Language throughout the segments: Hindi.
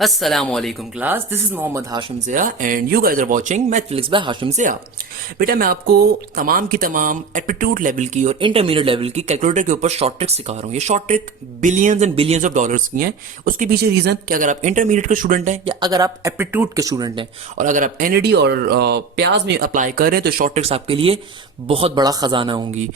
अस्सलामुअलैकुम class, this is Mohammad Hashim Zia and you guys are watching mathematics by Hashim Zia. बेटा मैं आपको तमाम की तमाम एप्टीट्यूड लेवल की और इंटरमीडिएट लेवल की कैलकुलेटर के ऊपर शॉर्ट ट्रिक सिखा रहा हूँ। ये short trick billions and billions of dollars की हैं। उसके पीछे रीजन कि अगर आप इंटरमीडिएट के स्टूडेंट हैं या अगर आप एप्टीट्यूड के स्टूडेंट हैं और अगर आप एनईडी और प्याज में अप्लाई कर रहे हैं तो शॉर्ट ट्रिक्स आपके लिए बहुत बड़ा खजाना होंगी।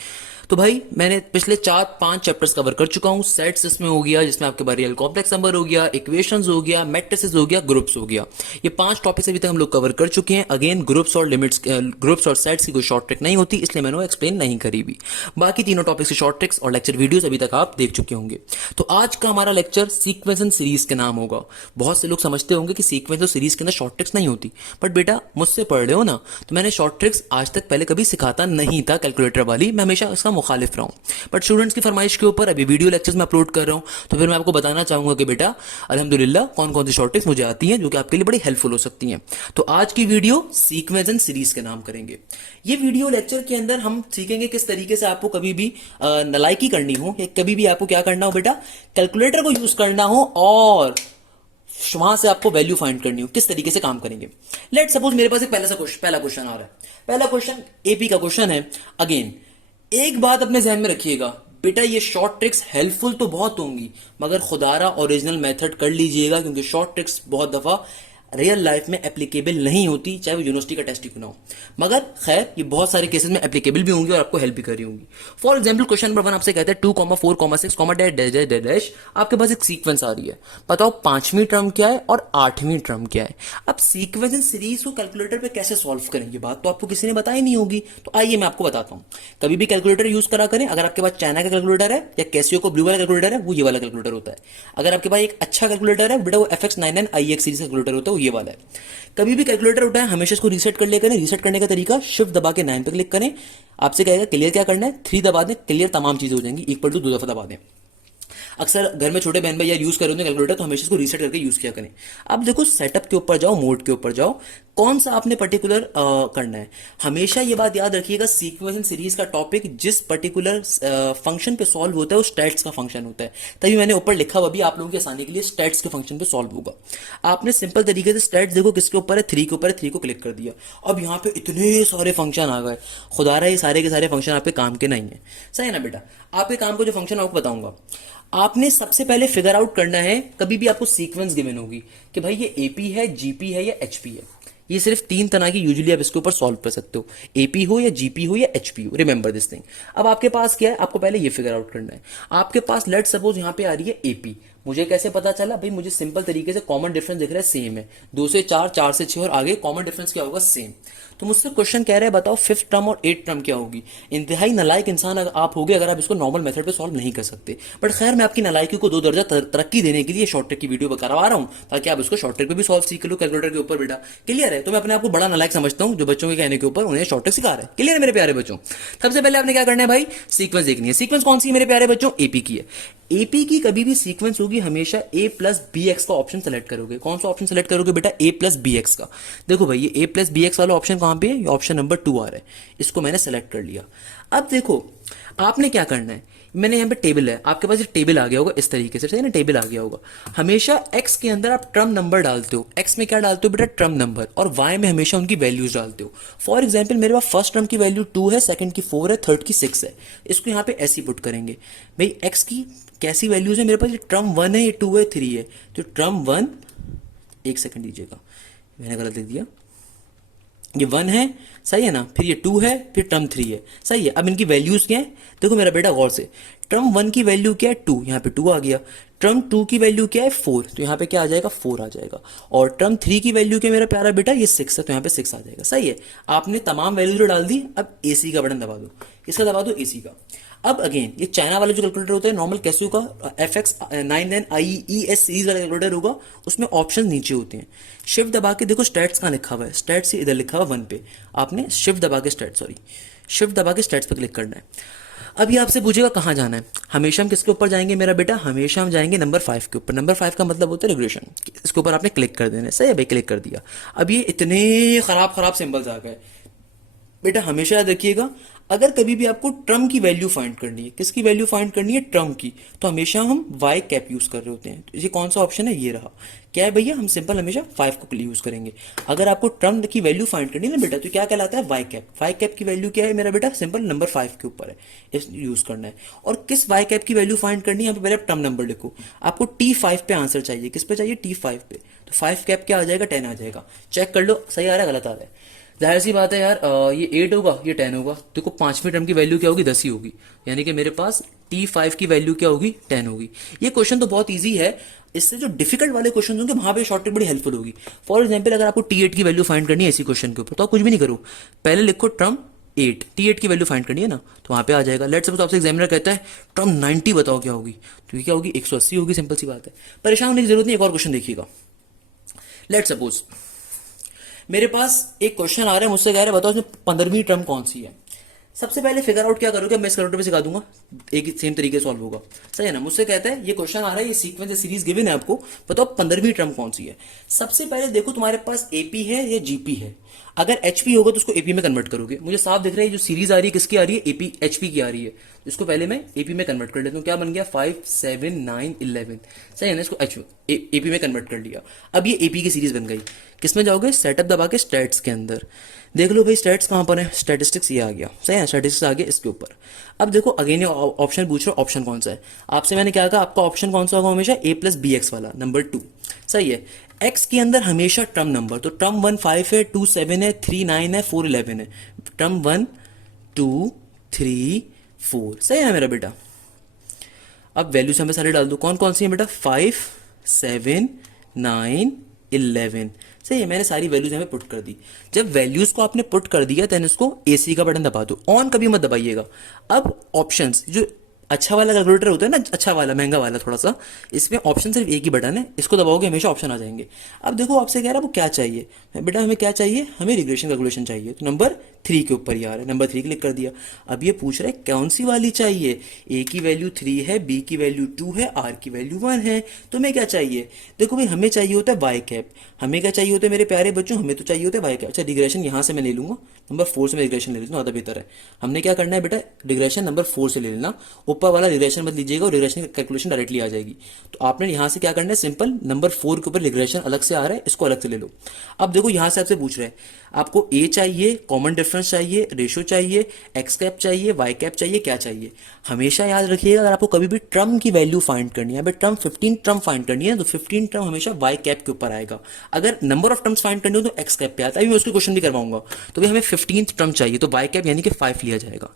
तो भाई मैंने पिछले 4-5 चैप्टर्स कवर कर चुका हूँ। सेट्स इसमें हो गया जिसमें आपके पास रियल कॉम्प्लेक्स नंबर हो गया, इक्वेशंस हो गया, मैट्रिसेस हो गया, ग्रुप्स हो गया। ये 5 टॉपिक्स अभी तक हम लोग कवर कर चुके हैं। अगेन ग्रुप्स और लिमिट्स, ग्रुप्स और सेट्स की कोई शॉर्ट ट्रिक नहीं होती, इसलिए मैंने वो एक्सप्लेन नहीं करी भी। बाकी तीनों टॉपिक्स की शॉर्ट ट्रिक्स और लेक्चर वीडियोस अभी तक आप देख चुके होंगे। तो आज का हमारा लेक्चर सीक्वेंस एंड सीरीज के नाम होगा। बहुत से लोग समझते होंगे कि सीक्वेंस और सीरीज के अंदर शॉर्ट ट्रिक्स नहीं होती, बट बेटा मुझसे पढ़ रहे हो ना, तो मैंने शॉर्ट ट्रिक्स आज तक पहले कभी सिखाता नहीं था कैलकुलेटर वाली। मैं हमेशा उसका मुखालिफ रहा हूँ, बट स्टूडेंट्स की फरमाइश के ऊपर अभी वीडियो लेक्चर्स में अपलोड कर रहा हूं। तो फिर मैं आपको बताना चाहूंगा कि बेटा अल्हम्दुलिल्लाह कौन कौन सी शॉर्ट ट्रिक्स मुझे आती हैं जो कि आपके लिए बड़ी हेल्पफुल हो सकती हैं। तो आज की वीडियो सीक्वेंस एंड सीरीज के नाम करेंगे। ये वीडियो लेक्चर के अंदर हम सीखेंगे किस तरीके से आपको कभी भी नालायकी करनी हो या कभी भी आपको क्या करना हो बेटा, कैलकुलेटर को यूज करना हो और वहां से आपको वैल्यू फाइंड करनी हो, किस तरीके से काम करेंगे। लेट सपोज मेरे पास एक पहला क्वेश्चन आ रहा है। पहला क्वेश्चन एपी का क्वेश्चन है। अगेन एक बात अपने जहन में रखिएगा बेटा, ये शॉर्ट ट्रिक्स हेल्पफुल तो बहुत होंगी मगर खुदारा ओरिजिनल मेथड कर लीजिएगा, क्योंकि शॉर्ट ट्रिक्स बहुत दफा रियल लाइफ में एप्लीकेबल नहीं होती, चाहे वो यूनिवर्सिटी का टेस्ट ही क्यों ना हो। मगर खैर ये बहुत सारे केसेस में एप्लीकेबल भी होंगी और आपको हेल्प भी कर रही होंगी। फॉर एग्जाम्पल क्वेश्चन नंबर 1 आपसे कहता है 2,4,6, डैश डैश डैश डैश। आपके पास एक सीक्वेंस आ रही है, बताओ 5वीं टर्म क्या है और 8वीं टर्म क्या है। अब सीक्वेंस एंड सीरीज को कैलकुलेटर पे कैसे सॉल्व करेंगे, बात तो आपको किसी ने बताई नहीं होगी। तो आइए मैं आपको बताता हूँ। कभी भी कैलकुलेटर यूज करा करें, अगर आपके पास चाइना का कैलकुलेटर है या कैसियो को ब्लू वाला कैलकुलेटर है, वो ये वाला कैलकुलेटर होता है। अगर आपके पास एक अच्छा कैलकुलेटर है बेटा, वो FX99 IX सीरीज कैलकुलेटर होता है, वो ये वाला है। कभी भी कैलकुलेटर उठाएं हमेशा इसको रीसेट कर लिया करें। रीसेट करने का तरीका शिफ्ट दबा के 9 पे क्लिक करें, आपसे कहेगा क्लियर क्या करना है, 3 दबा दें, क्लियर तमाम चीजें हो जाएंगी, इक्वल टू 2 दफा दबा दें। अक्सर घर में छोटे बहन भाई यार यूज कर रहे होंगे कैलकुलेटर, तो हमेशा इसको रीसेट करके यूज किया करें। अब देखो सेटअप के ऊपर जाओ, मोड के ऊपर जाओ, कौन सा आपने पर्टिकुलर करना है। हमेशा ये बात याद रखिएगा, सीक्वेंस एंड सीरीज का टॉपिक जिस पर्टिकुलर फंक्शन पे सॉल्व होता है वो स्टैट्स का फंक्शन होता है। तभी मैंने ऊपर लिखा हुआ भी आप लोगों की आसानी के लिए, स्टैट्स के फंक्शन पे सॉल्व होगा। आपने सिंपल तरीके से स्टैट्स देखो किसके ऊपर है, 3 के ऊपर है, 3 को क्लिक कर दिया। अब यहाँ पे इतने सारे फंक्शन आ गए, खुदारा ये सारे के सारे फंक्शन आपके काम के नहीं है। सही है ना बेटा। आपके काम को जो फंक्शन आपको बताऊंगा, आपने सबसे पहले फिगर आउट करना है। कभी भी आपको सीक्वेंस गिवन होगी कि भाई ये एपी है, जीपी है या एचपी है। ये सिर्फ 3 तरह की यूजुअली आप इसके ऊपर सॉल्व कर सकते हो, एपी हो या जीपी हो या एचपी हो। Remember this thing. अब आपके पास क्या है, आपको पहले ये फिगर आउट करना है। आपके पास लेट सपोज यहां पे आ रही है एपी। मुझे कैसे पता चला भाई, मुझे सिंपल तरीके से कॉमन डिफरेंस दिख रहा है, सेम है। 2 से 4, 4 से 6 और आगे कॉमन डिफरेंस क्या होगा, सेम। तो मुझसे क्वेश्चन कह रहा है बताओ 5th टर्म और 8th टर्म क्या होगी। इंतहाई नालायक इंसान आप होगे अगर आप इसको नॉर्मल मेथड पे सॉल्व नहीं कर सकते, बट खैर मैं आपकी नालायकी को 2 दर्जा तरक्की देने के लिए शॉर्ट ट्रिक की वीडियो करवा रहा हूं, ताकि आप इसको शॉर्ट ट्रिक पे भी सॉल्व सीख लो कैलकुलेटर के ऊपर बेटा। क्लियर है। तो मैं अपने आप को बड़ा नालायक समझता हूं जो बच्चों के कहने के ऊपर उन्हें शॉर्ट ट्रिक सिखा रहा है। क्लियर है मेरे प्यारे बच्चों। सबसे पहले आपने क्या करना है भाई, सीक्वेंस देखनी है। सीक्वेंस कौन सी है मेरे प्यारे बच्चों, एपी की है। एपी की कभी भी सीक्वेंस होगी हमेशा a प्लस बी एक्स का ऑप्शन सेलेक्ट करोगे। कौन सा ऑप्शन सेलेक्ट करोगे बेटा, a प्लस बी एक्स का। देखो भाई ये a प्लस बी एक्स वाला ऑप्शन कहां पे है, ये ऑप्शन नंबर 2 आ रहा है, इसको मैंने सेलेक्ट कर लिया। अब देखो आपने क्या करना है, मैंने यहाँ पे टेबल है, आपके पास ये टेबल आ गया होगा इस तरीके से, ठीक है ना, टेबल आ गया होगा। हमेशा x के अंदर आप टर्म नंबर डालते हो, x में क्या डालते हो बेटा, टर्म नंबर, और y में हमेशा उनकी वैल्यूज डालते हो। फॉर एग्जाम्पल मेरे पास फर्स्ट टर्म की वैल्यू 2 है, सेकंड की 4 है, थर्ड की 6 है, इसको यहाँ पे ऐसे पुट करेंगे। भाई x की कैसी वैल्यूज है मेरे पास, ये टर्म 1 है, ये 2 है, 3 है, तो टर्म 1, एक सेकंड दीजिएगा मैंने गलत लिख दिया, ये 1 है, सही है ना, फिर ये 2 है, फिर टर्म 3 है, सही है। अब इनकी वैल्यूज क्या है, देखो मेरा बेटा गौर से, टर्म 1 की वैल्यू क्या है 2, यहाँ पे 2 आ गया। टर्म 2 की वैल्यू क्या है 4, तो यहाँ पे क्या आ जाएगा 4 आ जाएगा। और टर्म 3 की वैल्यू क्या है मेरा प्यारा बेटा, ये 6 है, तो यहाँ पे 6 आ जाएगा, सही है। आपने तमाम वैल्यू जो डाल दी, अब एसी का बटन दबा दो, इसका दबा दो एसी का। अब अगेन ये चाइना वाला जो कैलकुलेटर होता है नॉर्मल कैसे का FX 99IES सीरीज वाला कैलकुलेटर होगा, उसमें ऑप्शन नीचे होते हैं। शिफ्ट दबा के देखो स्टैट्स कहाँ लिखा हुआ है, स्टैट्स इधर लिखा हुआ 1 पे, आपने शिफ्ट दबा के शिफ्ट दबा के स्टैट्स पे क्लिक करना है। अब ये आपसे पूछेगा कहाँ जाना है, हमेशा हम किसके ऊपर जाएंगे मेरा बेटा, हमेशा हम जाएंगे नंबर 5 के ऊपर। नंबर 5 का मतलब होता है रिग्रेशन, इसके ऊपर आपने क्लिक कर देना है, सही है भाई, क्लिक कर दिया। अब ये इतने खराब खराब सिंबल्स आ गए बेटा, हमेशा याद रखिएगा, अगर कभी भी आपको ट्रम की वैल्यू फाइंड करनी है, किसकी वैल्यू फाइंड करनी है, ट्रम की, तो हमेशा हम वाई कैप यूज कर रहे होते हैं। तो ये कौन सा ऑप्शन है, ये रहा, क्या है भैया, हम सिंपल हमेशा 5 को यूज करेंगे। अगर आपको ट्रम की वैल्यू फाइंड करनी है ना बेटा, तो क्या कहलाता है, वाई कैप। वाई कैप की वैल्यू क्या है मेरा बेटा, सिंपल नंबर 5 के ऊपर है, इस यूज करना है। और किस वाई कैप की वैल्यू फाइंड करनी है, यहाँ पे पहले ट्रम नंबर लिखो, आपको T5 पे आंसर चाहिए, किस पे चाहिए, T5 पे, तो 5 कैप क्या आ जाएगा, 10 आ जाएगा। चेक कर लो सही आ रहा है गलत आ रहा है, जाहिर सी बात है यार, ये 8 होगा, ये 10 होगा, देखो पांचवें टर्म की वैल्यू क्या होगी, 10 ही होगी, यानी कि मेरे पास T5 की वैल्यू क्या होगी, 10 होगी। ये क्वेश्चन तो बहुत इजी है, इससे जो डिफिकल्ट वाले क्वेश्चन होंगे वहां पे शॉर्टकट बड़ी हेल्पफुल होगी। फॉर एग्जाम्पल अगर आपको T8 की वैल्यू फाइंड करनी है इसी क्वेश्चन के ऊपर, तो आप कुछ भी नहीं करो, पहले लिखो टर्म 8, T8 की वैल्यू फाइंड करनी है ना, तो वहां पे आ जाएगा। लेट्स सपोज आपसे एग्जामिनर कहता है टर्म 90 बताओ क्या होगी, तो ये क्या होगी, 180 होगी, सिंपल सी बात है, परेशान होने की जरूरत नहीं। एक और क्वेश्चन देखिएगा, लेट्स सपोज मेरे पास एक क्वेश्चन आ रहा है, मुझसे कह रहे हैं बताओ इसमें 15वीं टर्म कौन सी है। सबसे पहले फिगर आउट क्या करोगे, मैं इस कैलकुलेटर पे सिखा दूंगा, एक ही सेम तरीके से सॉल्व होगा, सही है ना। मुझसे कहता है ये क्वेश्चन आ रहा है, ये सीक्वेंस सीरीज गिवन है आपको, बताओ 15वीं टर्म कौन सी है। सबसे पहले देखो तुम्हारे पास एपी है या जीपी है, अगर एचपी होगा तो उसको एपी में कन्वर्ट करोगे। मुझे साफ दिख रहा है जो सीरीज आ रही है किसकी आ रही है, एपी एचपी की आ रही है, इसको पहले मैं एपी में कन्वर्ट कर लेता हूँ, क्या बन गया 5 7 9 11, सही है ना, इसको एपी में कन्वर्ट कर लिया। अब ये एपी की सीरीज बन गई, किसमें जाओगे, सेटअप दबा के स्टैट्स के अंदर, देख लो भाई स्टैट्स कहाँ पर है, स्टैटिस्टिक्स ये आ गया, सही है, स्टैटिस्टिक्स आ गया इसके ऊपर। अब देखो अगेन ये ऑप्शन पूछ रहा, ऑप्शन कौन सा है आपसे, मैंने क्या कहा आपका ऑप्शन कौन सा होगा हमेशा, A+BX वाला नंबर 2, सही है। एक्स के अंदर हमेशा टर्म नंबर, तो टर्म 1 5 है, 2 7 है, 3 9 है, 4 11 है, टर्म 1 2 3 4, सही है मेरा बेटा। अब वैल्यूज हमें सारे डाल दो, कौन कौन सी है बेटा, 5 7 9 11, सही है, मैंने सारी वैल्यूज हमें पुट कर दी। जब वैल्यूज को आपने पुट कर दिया देन इसको एसी का बटन दबा दो, ऑन कभी मत दबाइएगा। अब ऑप्शंस जो अच्छा वाला कैलकुलेटर होता है ना, अच्छा वाला महंगा वाला थोड़ा सा, इसमें ऑप्शन सिर्फ एक ही बटन है, इसको दबाओगे हमेशा ऑप्शन आ जाएंगे। अब देखो आपसे कह रहा है वो क्या चाहिए, बेटा हमें क्या चाहिए, हमें रिग्रेशन कैलकुलेशन चाहिए, तो नंबर 3 के ऊपर ही आ रहा है, नंबर 3 क्लिक कर दिया। अब ये पूछ रहा है कौन सी वाली चाहिए, ए की वैल्यू 3 है, बी की वैल्यू 2 है, आर की वैल्यू 1 है, तुम्हें क्या चाहिए। देखो भाई हमें चाहिए होता है वाई कैप, हमें क्या चाहिए होता है मेरे प्यारे बच्चों, हमें तो चाहिए होता है वाई कैप। अच्छा रिग्रेशन यहाँ से मैं ले लूंगा, नंबर 4 से मैं रिग्रेशन ले लेता हूँ, ज़्यादा बेहतर है। हमने क्या करना है बेटा, रिग्रेशन नंबर 4 से ले लेना, ऊपर वाला रिग्रेशन मत लीजिएगा और रिग्रेशन कैलकुलेशन डायरेक्टली आ जाएगी। तो आपने यहाँ से क्या करना है, सिंपल नंबर 4 के ऊपर रिग्रेशन अलग से आ रहा है, इसको अलग से ले लो। अब देखो यहाँ से आपसे पूछ रहे हैं आपको ए चाहिए, कॉमन डिफरेंस चाहिए, रेशो चाहिए, एक्स कैप चाहिए, वाई कैप चाहिए, क्या चाहिए। हमेशा याद रखिएगा अगर आपको कभी भी ट्रम की वैल्यू फाइंड करनी है, ट्रम 15 ट्रम फाइंड करनी है तो 15 ट्रम हमेशा वाई कैप के ऊपर आएगा। अगर नंबर ऑफ ट्रम्स फाइंड करनी हो तो एक्स कैप पे आता है, मैं उसके क्वेश्चन भी करवाऊंगा। तो भाई हमें 15th ट्रम चाहिए तो वाई कैप यानी कि 5 लिया जाएगा।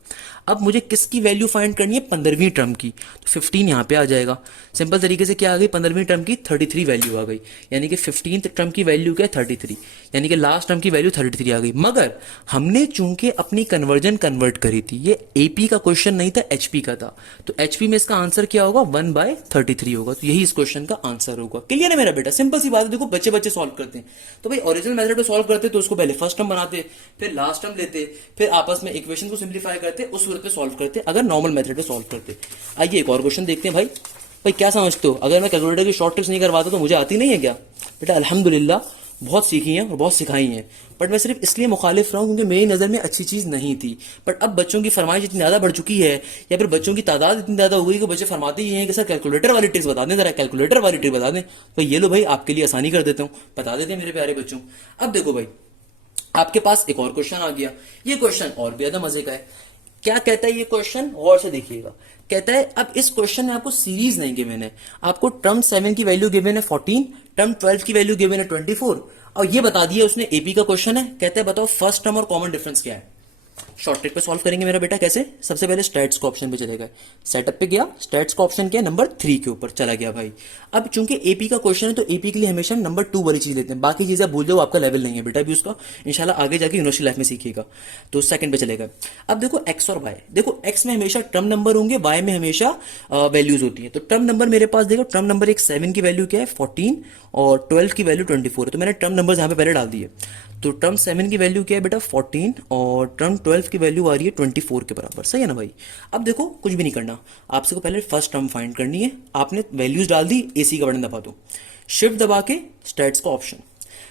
अब मुझे किसकी वैल्यू फाइंड करनी है, 15वीं ट्रम की, तो 15 यहाँ पे आ जाएगा। सिंपल तरीके से क्या आ गई, 15वीं ट्रम की 33 वैल्यू आ गई, यानी कि 15th ट्रम की वैल्यू क्या है 33, यानी कि लास्ट ट्रम की वैल्यू 33 आ गई। मगर हमने चूंकि अपनी कन्वर्जन कन्वर्ट करी थी, ये एपी का क्वेश्चन नहीं था एचपी का था, तो एचपी में इसका आंसर क्या होगा 1/33 होगा, तो यही इस क्वेश्चन का आंसर होगा। क्लियर है मेरा बेटा, सिंपल सी बात है। देखो बच्चे बच्चे सॉल्व करते हैं, तो भाई ओरिजिनल मेथड पे सॉल्व करते तो उसको पहले फर्स्ट टर्म बनाते, फिर लास्ट टर्म लेते, फिर आपस में इक्वेशन को सिंप्लीफाई करते, उस सूरत पे सॉल्व करते अगर नॉर्मल मेथड पे सॉल्व करते। आइए एक और क्वेश्चन देखते हैं। भाई भाई क्या समझते हो, अगर मैं कैलकुलेटर की शॉर्ट ट्रिक्स नहीं करवाता तो मुझे आती नहीं है क्या बेटा। अल्हम्दुलिल्लाह बहुत सीखी हैं और बहुत सिखाई हैं, बट मैं सिर्फ इसलिए मुखालिफ रहा हूँ क्योंकि मेरी नज़र में अच्छी चीज़ नहीं थी। बट अब बच्चों की फरमाइश इतनी ज़्यादा बढ़ चुकी है, या फिर बच्चों की तादाद इतनी ज़्यादा हो गई कि बच्चे फरमाते ही हैं कि सर कैलकुलेटर वाली ट्रिक्स बता दें, ज़रा कैलकुलेटर वाली ट्रिक बता दें। तो ये लो भाई, आपके लिए आसानी कर देता हूँ, बता देते हैं मेरे प्यारे बच्चों। अब देखो भाई, आपके पास एक और क्वेश्चन आ गया। ये क्वेश्चन और भी ज्यादा मजे का है। क्या कहता है ये क्वेश्चन, गौर से देखिएगा। कहता है अब इस क्वेश्चन में आपको सीरीज नहीं गिवन है, आपको टर्म 7 की वैल्यू गिवन है 14, टर्म 12 की वैल्यू गिवन है 24, और ये बता दिया उसने एपी का क्वेश्चन है। कहता है बताओ फर्स्ट टर्म और कॉमन डिफरेंस क्या है। शॉर्ट ट्रिक पे सॉल्व करेंगे मेरा बेटा। कैसे, सबसे पहले स्टैट्स को ऑप्शन पे चले गए, सेटअप पे गया, स्टैट्स का ऑप्शन क्या है, नंबर 3 के ऊपर चला गया भाई। अब चूंकि एपी का क्वेश्चन है तो एपी के लिए हमेशा नंबर 2 वाली चीज लेते हैं, बाकी चीजें भूल जाओ, आपका लेवल नहीं है बेटा अभी उसका, इंशाल्लाह आगे जाके यूनिवर्सिटी लाइफ में सीखिएगा। तो सेकंड पे चलेगा। अब देखो एक्स और वाई, देखो एक्स में हमेशा टर्म नंबर होंगे, वाई में हमेशा वैल्यूज होती है। तो टर्म नंबर मेरे पास देखो, टर्म नंबर एक 7 की वैल्यू क्या है 14, और 12 की वैल्यू 24 है, तो मैंने टर्म नंबर यहाँ पे पहले डाल दिए। तो टर्म 7 की वैल्यू क्या है बेटा 14, और टर्म 12 की वैल्यू आ रही है 24 के बराबर, सही है ना भाई। अब देखो कुछ भी नहीं करना, आपसे को पहले फर्स्ट टर्म फाइंड करनी है। आपने वैल्यूज डाल दी, एसी का बटन दबा दो, शिफ्ट दबा के स्टैट्स का ऑप्शन।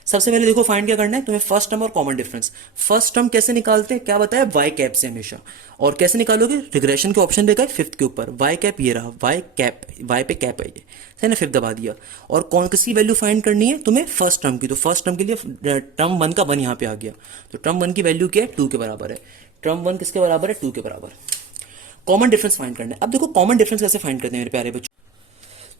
सबसे पहले देखो फाइंड क्या करना है तुम्हें, फर्स्ट टर्म और कॉमन डिफरेंस। फर्स्ट टर्म कैसे निकालते हैं, क्या बताया, वाई कैप से हमेशा। और कैसे निकालोगे, रिग्रेशन के ऑप्शन देखा है फिफ्थ के ऊपर, वाई कैप ये रहा, वाई कैप, वाई पे कैप है ये, है ना, फिफ्थ दबा दिया। और कौन सी वैल्यू फाइंड करनी है तुम्हें, फर्स्ट टर्म की। तो फर्स्ट टर्म के लिए टर्म 1 का 1 यहाँ पे आ गया, तो टर्म 1 की वैल्यू क्या है 2 के बराबर है। टर्म 1 किसके बराबर है, 2 के बराबर। कॉमन डिफरेंस फाइंड करना है। अब देखो कॉमन डिफरेंस कैसे फाइंड करते हैं मेरे प्यारे बच्चों।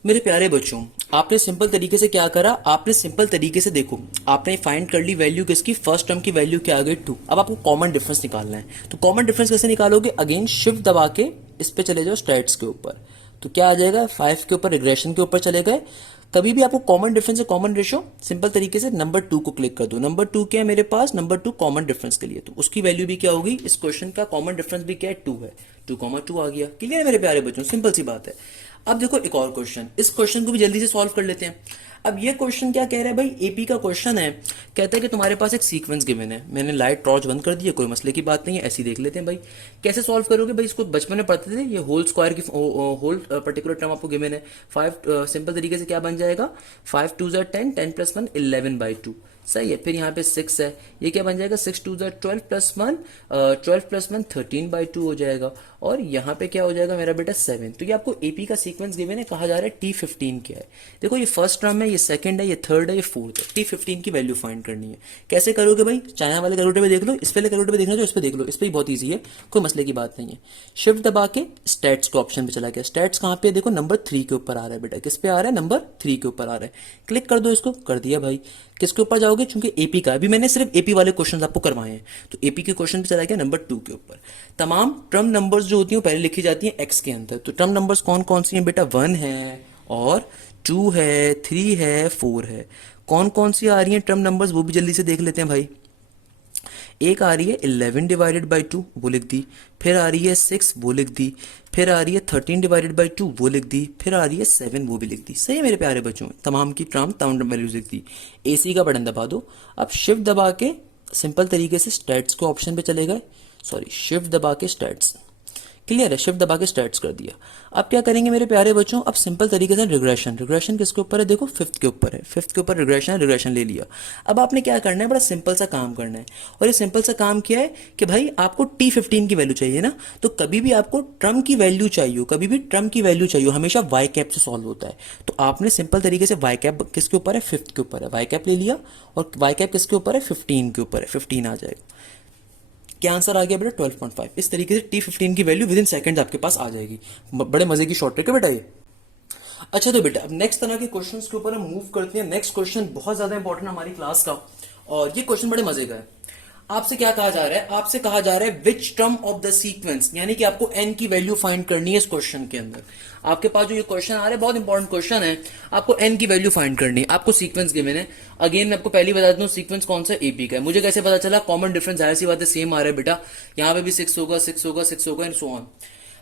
मेरे प्यारे बच्चों, आपने सिंपल तरीके से क्या करा, आपने सिंपल तरीके से देखो, आपने फाइंड कर ली वैल्यू किसकी, फर्स्ट टर्म की वैल्यू क्या आ गई 2। अब आपको कॉमन डिफरेंस निकालना है। तो कॉमन डिफरेंस कैसे निकालोगे, अगेन शिफ्ट दबा के इस पे चले जाओ स्टैट्स के ऊपर। तो क्या आ जाएगा, 5 के ऊपर रिग्रेशन के ऊपर चले गए। कभी भी आपको कॉमन डिफरेंस है कॉमन रेशो, सिंपल तरीके से नंबर 2 को क्लिक कर दो। नंबर 2 क्या है मेरे पास, नंबर 2 कॉमन डिफरेंस के लिए, तो उसकी वैल्यू भी क्या होगी, इस क्वेश्चन का कॉमन डिफरेंस भी क्या है 2 है, 2,2 आ गया। क्लियर है मेरे प्यारे बच्चों, सिंपल सी बात है। अब देखो एक और क्वेश्चन, इस क्वेश्चन को भी जल्दी से सॉल्व कर लेते हैं। अब ये क्वेश्चन क्या कह रहा है भाई, एपी का क्वेश्चन है। कहता है कि तुम्हारे पास एक सीक्वेंस गिवन है, मैंने लाइट टॉर्च बंद कर दी है, कोई मसले की बात नहीं है, ऐसे ही देख लेते हैं भाई। कैसे सॉल्व करोगे भाई, इसको बचपन में पढ़ते थे, ये होल स्क्वायर की होल पर्टिकुलर टर्म आपको गिवन है। 5 सिंपल तरीके से क्या बन जाएगा, 5 2 10, 10 + 1 11/2, सही है। फिर यहाँ पे 6 है, ये क्या बन जाएगा 6 2 12 + 1 12 + 1 13/2 हो जाएगा। और यहाँ पे क्या हो जाएगा मेरा बेटा 7। तो ये आपको एपी का सीक्वेंस गिवन है, कहा जा रहा है T15 क्या है। देखो ये फर्स्ट टर्म है, ये सेकंड है, ये थर्ड है, ये फोर्थ है। T15 की वैल्यू फाइंड करनी है। कैसे करोगे भाई, चाइना वाले कैलकुलेटर पे देख लो, इस वाले कैलकुलेटर पे देखना, जो इस पे देख लो, इस पे ही बहुत ईजी है, कोई मसले की बात नहीं है। शिफ्ट दबा के स्टैट्स के ऑप्शन पे चला गया। स्टैट्स कहाँ पे, देखो नंबर 3 के ऊपर आ रहा है बेटा, किस पे आ रहा है, नंबर 3 के ऊपर आ रहा है। क्लिक कर दो इसको, कर दिया भाई। किसके ऊपर जाओगे, चूंकि एपी का, अभी मैंने सिर्फ एपी वाले क्वेश्चन आपको करवाए हैं, तो एपी के क्वेश्चन पे चला गया नंबर 2 के ऊपर। तमाम टर्म नंबर्स जो होती हैं पहले लिखी जाती हैं एक्स के अंदर। तो टर्म नंबर्स कौन कौन सी हैं बेटा, 1 है और 2 है, 3 है, 4 है। कौन कौन सी आ रही हैं टर्म नंबर्स, वो भी जल्दी से देख लेते हैं भाई। एक आ रही है 11/2, वो लिख दी। फिर आ रही है 6, वो लिख दी। फिर आ रही है 13/2, वो लिख दी। फिर आ रही है 7, वो भी लिख दी। सही है मेरे प्यारे बच्चों, तमाम की तमाम वैल्यूज लिख दी। एसी का बटन दबा दो। अब शिफ्ट दबा के सिंपल तरीके से स्टैट्स के ऑप्शन पे चले गए, सॉरी शिफ्ट दबा के स्टैट्स, क्लियर है, शिफ्ट दबा के स्टैट्स कर दिया। अब क्या करेंगे मेरे प्यारे बच्चों, अब सिंपल तरीके से रिग्रेशन, रिग्रेशन किसके ऊपर है, देखो फिफ्थ के ऊपर है, फिफ्थ के ऊपर रिग्रेशन है, रिग्रेशन ले लिया। अब आपने क्या करना है, बड़ा सिंपल सा काम करना है। और ये सिंपल सा काम क्या है कि भाई आपको T15 की वैल्यू चाहिए ना, तो कभी भी आपको ट्रम की वैल्यू चाहिए, कभी भी ट्रम की वैल्यू चाहिए, हमेशा वाई कैप से सॉल्व होता है। तो आपने सिंपल तरीके से वाई कैप किसके ऊपर है, फिफ्थ के ऊपर है, वाई कैप ले लिया। और वाई कैप किसके ऊपर है, 15 के ऊपर है, 15 आ जाएगा। क्या आंसर आ गया बेटा 12.5। इस तरीके से T15 की वैल्यू विद इन सेकंड आपके पास आ जाएगी। बड़े मजे की शॉर्ट ट्रिक है बेटा ये। अच्छा तो बेटा अब नेक्स्ट तरह के क्वेश्चंस के ऊपर हम मूव करते हैं। नेक्स्ट क्वेश्चन बहुत ज्यादा इंपॉर्टेंट हमारी क्लास का, और ये क्वेश्चन बड़े मजे का है। आपसे क्या कहा जा रहा है, आपसे कहा जा रहा है which term of the sequence, यानी कि आपको एन की वैल्यू फाइंड करनी है इस क्वेश्चन के अंदर। आपके पास जो ये क्वेश्चन आ रहा है बहुत इंपॉर्टेंट क्वेश्चन है, आपको एन की वैल्यू फाइंड करनी है, आपको सीक्वेंस गिवन है। अगेन मैं आपको पहली बता देता हूँ सीक्वेंस कौन सा एपी का है। मुझे कैसे पता चला, कॉमन डिफरेंस जाहिर सी बात है सेम आ रहा है बेटा, यहाँ पे भी 6 होगा 6 होगा 6 होगा एंड सो ऑन।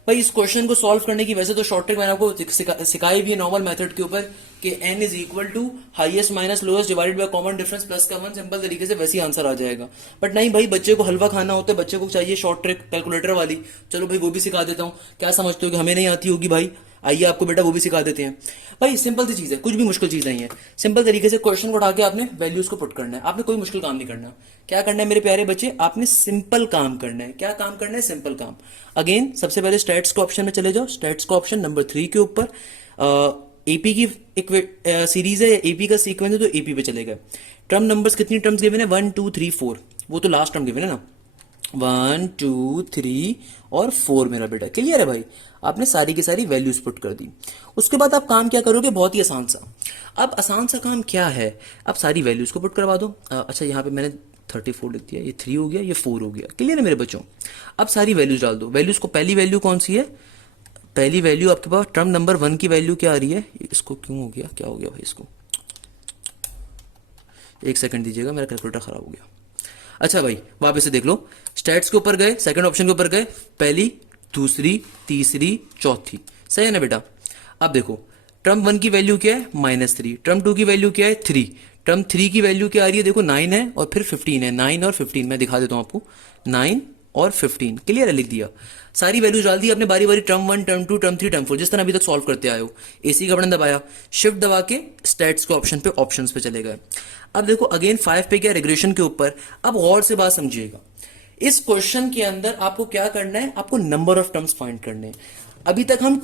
भाई इस क्वेश्चन को सॉल्व करने की वैसे तो शॉर्ट ट्रिक मैंने आपको सिखाई भी है नॉर्मल मेथड के ऊपर कि n is equal to highest minus lowest divided by common difference plus का 1, सिंपल तरीके से वैसे ही आंसर आ जाएगा। बट नहीं भाई, बच्चे को हलवा खाना होता है, बच्चे को चाहिए शॉर्ट ट्रिक कैलकुलेटर वाली। चलो भाई वो भी सिखा देता हूँ। क्या समझते हो कि हमें नहीं आती होगी भाई, आइए आपको बेटा वो भी सिखा देते हैं। भाई सिंपल सी चीज़ है, कुछ भी मुश्किल चीज़ नहीं है। सिंपल तरीके से क्वेश्चन को उठा के आपने वैल्यूज को पुट करना है, आपने कोई मुश्किल काम नहीं करना। क्या करना है मेरे प्यारे बच्चे, आपने सिंपल काम करना है। क्या काम करना है, सिंपल काम। अगेन सबसे पहले स्टैट्स के ऑप्शन में चले जाओ, स्टैट्स का ऑप्शन नंबर 3 के ऊपर एपी की एक सीरीज है, एपी का सीक्वेंस है, तो एपी पे चलेगा। टर्म नंबर्स कितनी टर्म्स गिवन है, 1 2 3 4, वो तो लास्ट टर्म गिवन है ना, 1 2 3 और 4 मेरा बेटा। क्लियर है भाई, आपने सारी की सारी वैल्यूज पुट कर दी। उसके बाद आप काम क्या करोगे, बहुत ही आसान सा। अब आसान सा काम क्या है, आप सारी वैल्यूज को पुट करवा दो। अच्छा यहाँ पे मैंने 34 लिख दिया, ये 3 हो गया, ये 4 हो गया। क्लियर है मेरे बच्चों, अब सारी वैल्यूज डाल दो। वैल्यूज को पहली वैल्यू कौन सी है, पहली वैल्यू आपके पास टर्म नंबर 1 की वैल्यू क्या आ रही है, इसको क्यों हो गया, क्या हो गया भाई, इसको एक सेकंड दीजिएगा, मेरा कैलकुलेटर खराब हो गया। अच्छा भाई वापस से देख लो, स्टैट्स के ऊपर गए, सेकंड ऑप्शन के ऊपर गए, पहली दूसरी तीसरी चौथी, सही है ना बेटा। अब देखो टर्म 1 की वैल्यू क्या है, -3, टर्म 2 की वैल्यू क्या है, 3, टर्म 3 की वैल्यू क्या आ रही है, देखो 9 है और फिर 15 है, 9 और 15, मैं दिखा देता हूं आपको, 9 और 15। क्लियर है, लिख दिया, सारी वैल्यूज डाल दी आपने बारी बारी, टर्म 1 टर्म 2 टर्म 3 टर्म 4, जिस तरह अभी तक सॉल्व करते आए हो। एसी का बटन दबाया, शिफ्ट दबा के स्टैट्स के ऑप्शन पे ऑप्शंस पे चले गए। अब देखो अगेन 5 पे क्या, रिग्रेशन के ऊपर। अब गौर से बात समझिएगा, इस क्वेश्चन के अंदर आपको क्या करना है, आपको नंबर ऑफ टर्म्स फाइंड करने हैं। अभी तक हम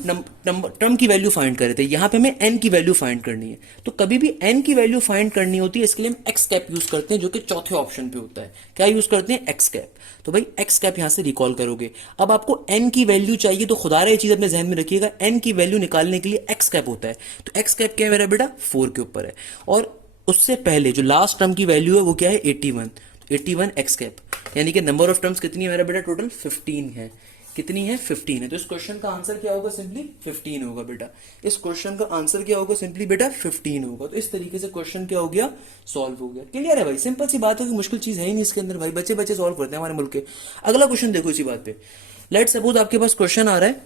नंबर टर्म की वैल्यू फाइंड कर रहे थे, यहां पे हमें एन की वैल्यू फाइंड करनी है। तो कभी भी एन की वैल्यू फाइंड करनी होती है, इसके लिए हम एक्स कैप यूज करते हैं, जो कि चौथे ऑप्शन पे होता है। क्या यूज करते हैं, एक्स कैप। तो भाई एक्स कैप यहां से रिकॉल करोगे। अब आपको एन की वैल्यू चाहिए, तो खुदा ये चीज अपने जहन में रखिएगा, एन की वैल्यू निकालने के लिए एक्स कैप होता है। तो एक्स कैप क्या है मेरा बेटा, 4 के ऊपर है। और उससे पहले जो लास्ट टर्म की वैल्यू है वो क्या है, 81, 81 एक्स कैप, यानी कि नंबर ऑफ टर्म्स कितनी है मेरा बेटा, टोटल 15 है। कितनी है, 15 है। तो इस क्वेश्चन का आंसर क्या होगा, सिंपली 15 होगा बेटा। इस क्वेश्चन का आंसर क्या होगा, सिंपली बेटा 15 होगा। तो इस तरीके से क्वेश्चन क्या हो गया, सॉल्व हो गया। क्लियर है भाई, सिंपल सी बात है कि मुश्किल चीज है ही नहीं इसके अंदर भाई, बच्चे बच्चे सॉल्व करते हैं हमारे मुल्क के। अगला क्वेश्चन देखो इसी बात पे, लेट सपोज आपके पास क्वेश्चन आ रहा है,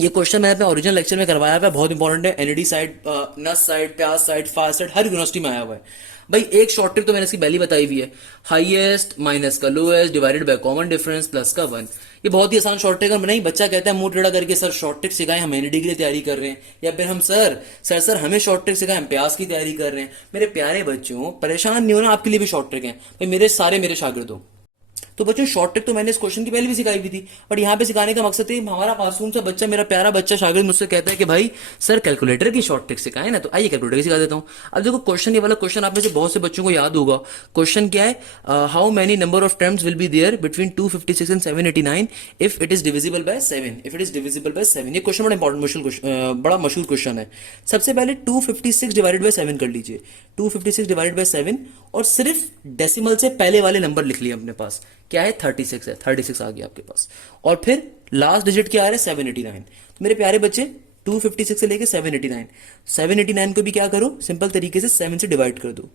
ये क्वेश्चन मैंने अपने ओरिजिनल लेक्चर में करवाया हुआ है, बहुत इंपॉर्टेंट है। एनईडी साइड, नस साइड, प्याज साइड, फास्ट साइड, हर यूनिवर्सिटी में आया हुआ है भाई। एक शॉर्ट ट्रिक तो मैंने इसकी पहली बताई हुई है, हाईएस्ट माइनस का lowest divided by common difference plus का 1। ये बहुत ही आसान शॉर्ट ट्रिक है। नहीं बच्चा कहता है मुंह टेढ़ा करके, सर शॉर्ट ट्रिक सिखाएं, हम एनईडी के लिए तैयारी कर रहे हैं, या फिर हम सर हमें शॉर्ट ट्रिक सिखाएं, हम प्याज की तैयारी कर रहे हैं। मेरे प्यारे बच्चों परेशान नहीं होना, आपके लिए भी शॉर्ट ट्रिक है भाई, मेरे शागिर्द हो। तो बच्चों शॉर्ट ट्रिक तो मैंने इस क्वेश्चन की पहले भी सिखाई हुई थी, बट यहाँ पे सिखाने का मकसद है, हमारा मासूम सा बच्चा, मेरा प्यारा बच्चा शागिर्द मुझसे कहता है कि भाई सर कैलकुलेटर की शॉर्ट ट्रिक सिखाएं ना, तो आइए कैलकुलेटर की सिखा देता हूँ। अब देखो क्वेश्चन, ये वाला क्वेश्चन आप में से बहुत से बच्चों को याद होगा। क्वेश्चन क्या है, how many number of terms will be there between 256 and 789 if it is divisible by 7, if it is divisible by 7। ये क्वेश्चन बड़ा इंपॉर्टेंट बड़ा मशहूर क्वेश्चन है। सबसे पहले 256 डिवाइडेड बाय 7 कर लीजिए, 256 डिवाइडेड बाय 7, और सिर्फ डेसिमल से पहले वाले नंबर लिख लिए अपने पास, क्या है 36 है, 36 आ गया आपके पास। और फिर लास्ट डिजिट क्या आ रहा है, 789। तो मेरे प्यारे बच्चे 256 से लेके 789, 789 को भी क्या करो, सिंपल तरीके से 7 से डिवाइड कर दो,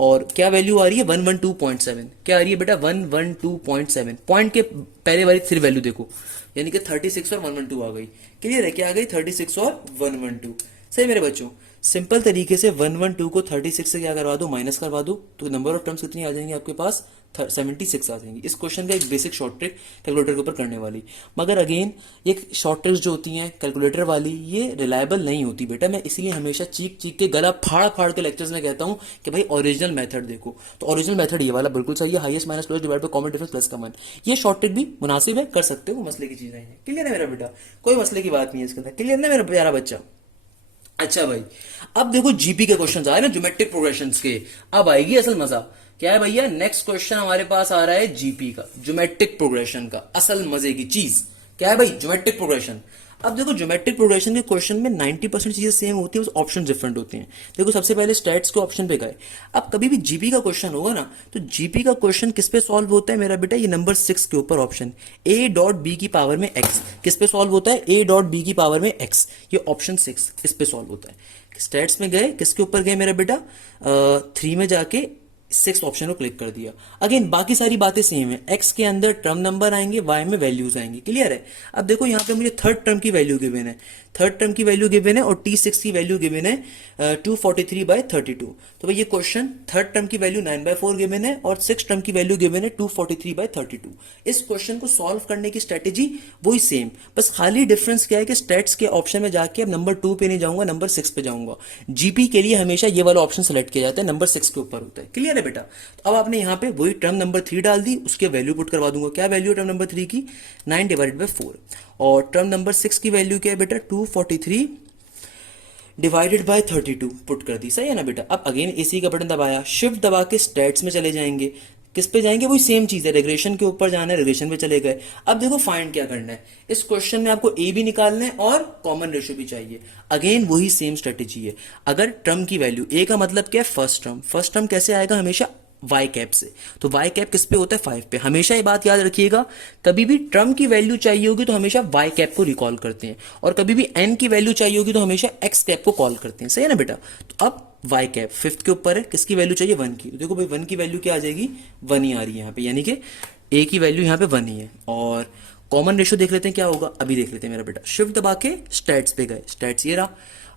और क्या वैल्यू आ रही है 112.7। क्या आ रही है बेटा 112.7, पॉइंट के पहले वाली सिर्फ वैल्यू देखो, यानी कि 36 और 112 आ गई। क्लियर है, क्या आ गई 36 और 112। सही मेरे बच्चों, सिंपल तरीके से 112 को 36 से क्या करवा दो, माइनस करवा दो, तो नंबर ऑफ टर्म्स कितनी आ जाएंगी आपके पास, 76 आ जाएंगी। इस क्वेश्चन का एक बेसिक शॉर्ट ट्रिक कैलकुलेटर के ऊपर करने वाली। मगर अगेन ये शॉर्ट ट्रिक्स जो होती हैं कैलकुलेटर वाली, ये रिलायबल नहीं होती बेटा। मैं इसीलिए हमेशा चीख चीख के गला फाड़ फाड़ के लेक्चर्स में कहता हूँ कि भाई ओरिजिनल मेथड देखो। तो ओरिजिनल मेथड ये वाला बिल्कुल सही है, highest minus lowest divide by common difference plus का 1। ये शॉर्ट ट्रिक भी मुनासिब है, कर सकते हो, मसले की चीज नहीं है। क्लियर है मेरा बेटा, कोई मसले की बात नहीं है इसके अंदर। क्लियर है मेरा प्यारा बच्चा। अच्छा भाई, अब देखो जीपी के क्वेश्चन आए ना ज्योमेट्रिक प्रोग्रेशंस के, अब आएगी असल मजा। क्या है भैया, नेक्स्ट क्वेश्चन हमारे पास आ रहा है जीपी का, ज्योमेट्रिक प्रोग्रेशन का असल मजे की चीज। क्या है भाई, ज्योमेट्रिक प्रोग्रेशन। अब देखो ज्योमेट्रिक प्रोग्रेशन के क्वेश्चन में 90% चीजें सेम होती है, ऑप्शन डिफरेंट होते हैं। देखो सबसे पहले स्टैट्स के ऑप्शन पे गए। अब कभी भी जीपी का क्वेश्चन होगा ना, तो जीपी का क्वेश्चन किस पे सॉल्व होता है मेरा बेटा, ये नंबर 6 के ऊपर ऑप्शन, ए डॉट बी की पावर में एक्स। किस पे सॉल्व होता है, ए डॉट बी की पावर में एक्स, ये ऑप्शन 6 इस पे सॉल्व होता है। स्टैट्स में गए, किसके ऊपर गए मेरा बेटा, 3 में जाके सिक्स ऑप्शन को क्लिक कर दिया। अगेन बाकी सारी बातें सेम है, एक्स के अंदर टर्म नंबर आएंगे, वाई में वैल्यूज आएंगे, क्लियर है। अब देखो यहाँ पे मुझे थर्ड टर्म की वैल्यू गिवन है, थर्ड टर्म की वैल्यू गिवन है और T6 की वैल्यू गिवन है 243/32। तो भाई ये क्वेश्चन थर्ड टर्म की वैल्यू 9/4 गिवन है और सिक्स टर्म की वैल्यू गिवन है 243/32। इस क्वेश्चन को सॉल्व करने की स्ट्रेटेजी वही सेम, बस खाली डिफरेंस क्या है कि स्टेट्स के ऑप्शन में जाके अब नंबर 2 पे नहीं जाऊंगा, नंबर 6 पे जाऊंगा। जीपी के लिए हमेशा ये वाला ऑप्शन सेलेक्ट किया जाता है, नंबर 6 के ऊपर होता है, क्लियर है बेटा। तो अब आपने यहाँ पे वही टर्म नंबर 3 डाल दी, उसके वैल्यू पुट करवा दूंगा। क्या वैल्यू टर्म नंबर 3 की? 9/4। और टर्म नंबर 6 की वैल्यू क्या है बेटा? 243/32 पुट कर दी, सही है ना बेटा। अब अगेन एसी का बटन दबाया, शिफ्ट दबा के स्टेट्स में चले जाएंगे। किस पे जाएंगे? वही सेम चीज है, रिग्रेशन के ऊपर जाना है, रिग्रेशन पे चले गए। अब देखो फाइंड क्या करना है, इस क्वेश्चन में आपको ए भी निकालना है और कॉमन रेशियो भी चाहिए। अगेन वही सेम स्ट्रेटेजी है। अगर टर्म की वैल्यू, ए का मतलब क्या है? First term. फर्स्ट टर्म कैसे आएगा? हमेशा वाई कैप से। तो वाई कैप किस पे होता है? 5 पे। हमेशा ये बात याद रखिएगा, कभी भी टर्म की वैल्यू चाहिए होगी तो हमेशा वाई कैप को रिकॉल करते हैं, और कभी भी एन की वैल्यू चाहिए होगी तो हमेशा एक्स कैप को कॉल करते हैं, सही है ना बेटा। तो अब वाई कैप फिफ्थ के ऊपर है, किसकी वैल्यू चाहिए? 1 की। तो देखो भाई 1 की वैल्यू क्या आ जाएगी? 1 ही आ रही है यहाँ पे, यानी कि ए की वैल्यू यहाँ पे 1 ही है। और कॉमन रेशियो देख लेते हैं क्या होगा, अभी देख लेते हैं मेरा बेटा। शिफ्ट दबा के स्टैट्स पे गए, स्टैट्स ये रहा,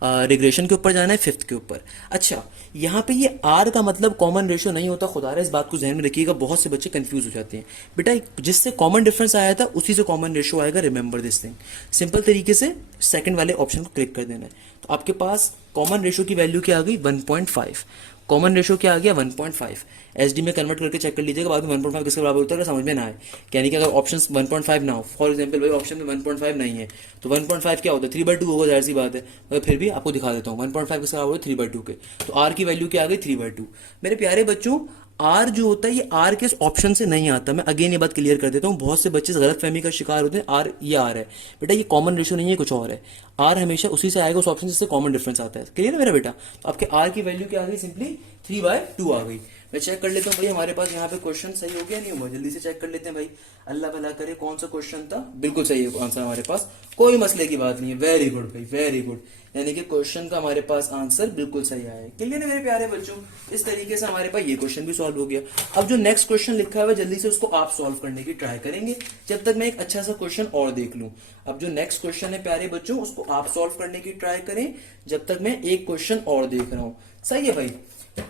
रिग्रेशन के ऊपर जाना है, फिफ्थ के ऊपर। अच्छा, यहाँ पे ये आर का मतलब कॉमन रेशियो नहीं होता, खुदा रहा इस बात को ध्यान में रखिएगा, बहुत से बच्चे कंफ्यूज हो जाते हैं बेटा। जिससे कॉमन डिफरेंस आया था उसी से कॉमन रेशियो आएगा, रिमेंबर दिस थिंग। सिंपल तरीके से सेकंड वाले ऑप्शन को क्लिक कर देना है। तो आपके पास कॉमन रेशियो की वैल्यू क्या आ गई? 1.5। कॉमन रेशियो क्या आ गया? 1.5। एसडी में कन्वर्ट करके चेक कर लीजिएगा, बाद में 1.5 किसके बराबर होता है समझ में ना आए, यानी कि अगर ऑप्शन 1.5 ना हो, फॉर एग्जांपल भाई ऑप्शन में 1.5 नहीं है तो 1.5 क्या होता है? 3/2 होगा, जाहिर सी बात है, मगर फिर भी आपको दिखा देता हूँ 1.5 किसके बराबर है? 3/2 के। तो आर की वैल्यू क्या आ गई? 3/2। मेरे प्यारे बच्चों, आर जो होता है ये आर के ऑप्शन से नहीं आता। मैं अगेन ये बात क्लियर कर देता हूँ, बहुत से बच्चे गलत फहमी का शिकार होते हैं, आर ये आर है बेटा, ये कॉमन रेशियो नहीं है, कुछ और है। आर हमेशा उसी से आएगा, उस ऑप्शन जिससे कॉमन डिफरेंस आता है, क्लियर है मेरा बेटा। तो आपके आर की वैल्यू क्या आ गई? सिंपली 3/2 आ गई। मैं चेक कर लेता हूँ भाई हमारे पास यहाँ पे क्वेश्चन सही हो गया नहीं हुआ, जल्दी से चेक कर लेते हैं भाई, अल्लाह भला करे। कौन सा क्वेश्चन था? बिल्कुल सही है आंसर हमारे पास, कोई मसले की बात नहीं है, वेरी गुड भाई, वेरी गुड। यानी कि क्वेश्चन का हमारे पास आंसर बिल्कुल सही आया है, क्लियर है मेरे प्यारे बच्चों। इस तरीके से हमारे पास ये क्वेश्चन भी सॉल्व हो गया। अब जो नेक्स्ट क्वेश्चन लिखा हुआ है जल्दी से उसको आप सॉल्व करने की ट्राई करेंगे, जब तक मैं एक अच्छा सा क्वेश्चन और देख लूं। अब जो नेक्स्ट क्वेश्चन है प्यारे बच्चों, उसको आप सॉल्व करने की ट्राई करें जब तक मैं एक क्वेश्चन और देख रहा हूं, सही है भाई।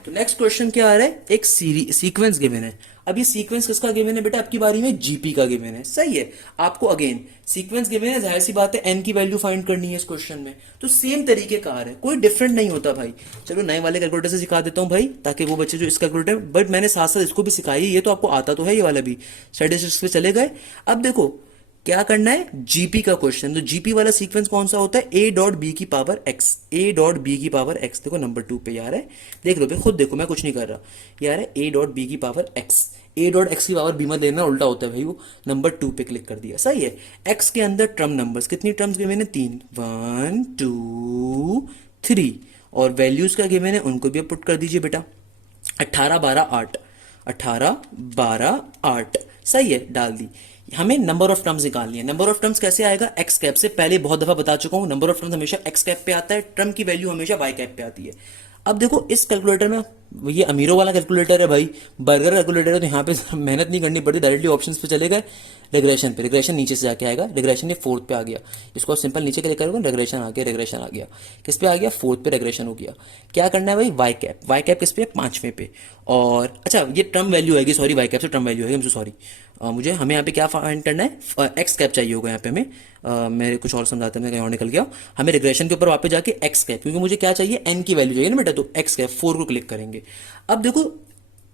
तो नेक्स्ट क्वेश्चन क्या आ रहा है? एक सीक्वेंस गिवन है। अब ये सीक्वेंस किसका गिवन है बेटा? आपकी बारी में जीपी का गिवन है, सही है। आपको अगेन सीक्वेंस गिवन है, जाहिर सी बात है एन की वैल्यू फाइंड करनी है इस क्वेश्चन में, तो सेम तरीके का आ रहा है, कोई डिफरेंट नहीं होता भाई। चलो नए वाले कैलकुलेटर से सिखा देता हूं भाई, ताकि वो बच्चे जो इस कैलकुलेटर, बट मैंने साथ साथ इसको भी सिखाई है, ये तो आपको आता तो है, ये वाला भी स्टैटिस्टिक्स पे चले गए। अब देखो क्या करना है, जीपी का क्वेश्चन। तो जीपी वाला सीक्वेंस कौन सा होता है? ए डॉट बी की power X, A dot B की पावर एक्स। देखो नंबर 2 पे यार है, देख लो भाई, खुद देखो, मैं कुछ नहीं कर रहा यार है, ए डॉट बी की power X. A dot x की पावर बी में देना उल्टा होता है भाई, वो नंबर 2 पे क्लिक कर दिया, सही है। एक्स के अंदर टर्म नंबर्स, कितनी टर्म्स गिवन है? 3, 1 2 3। और वैल्यूज का गिवन है, उनको भी पुट कर दीजिए बेटा। 18 12 8, 18 12 8, सही है, डाल दी। हमें नंबर ऑफ टर्म्स निकालनी है। नंबर ऑफ टर्म्स कैसे आएगा? एक्स कैप से। पहले बहुत दफा बता चुका हूं, नंबर ऑफ टर्म्स हमेशा एक्स कैप पे आता है, टर्म की वैल्यू हमेशा वाई कैप पे आती है। अब देखो इस कैलकुलेटर में, ये अमीरों वाला कैलकुलेटर है भाई, बर्गर कैलकुलेटर है, तो यहाँ पे मेहनत नहीं करनी पड़ी, डायरेक्टली ऑप्शंस पे चले गए, रिग्रेशन पे। रिग्रेशन नीचे से जाके आएगा, रिग्रेशन ये 4th पे आ गया, इसको सिंपल नीचे क्लिक करोगे, रिग्रेशन आ गया, रिग्रेशन आ गया, किस पे आ गया? 4th पे रिग्रेशन हो गया। क्या करना है भाई? Y cap. वाई कैप किस पे? 5वें पे। और अच्छा ये टर्म वैल्यू आएगी, सॉरी वाई कैप से टर्म वैल्यू आएगी, सॉरी मुझे, हमें यहाँ पे क्या फाइंड करना है? एक्स कैप चाहिए होगा यहाँ पे हमें, मेरे कुछ और समझाते हैं, मैं कहीं और निकल गया। हमें रिग्रेशन के ऊपर वापस जाके एक्स कैप, क्योंकि मुझे क्या चाहिए? एन की वैल्यू चाहिए ना बेटा, तो एक्स कैप 4 को क्लिक करेंगे। अब देखो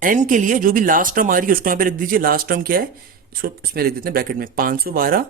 एन के लिए जो भी लास्ट टर्म आ रही है उसको यहाँ पे लिख दीजिए। लास्ट टर्म क्या है? इसको इसमें लिख देते हैं ब्रैकेट में, 512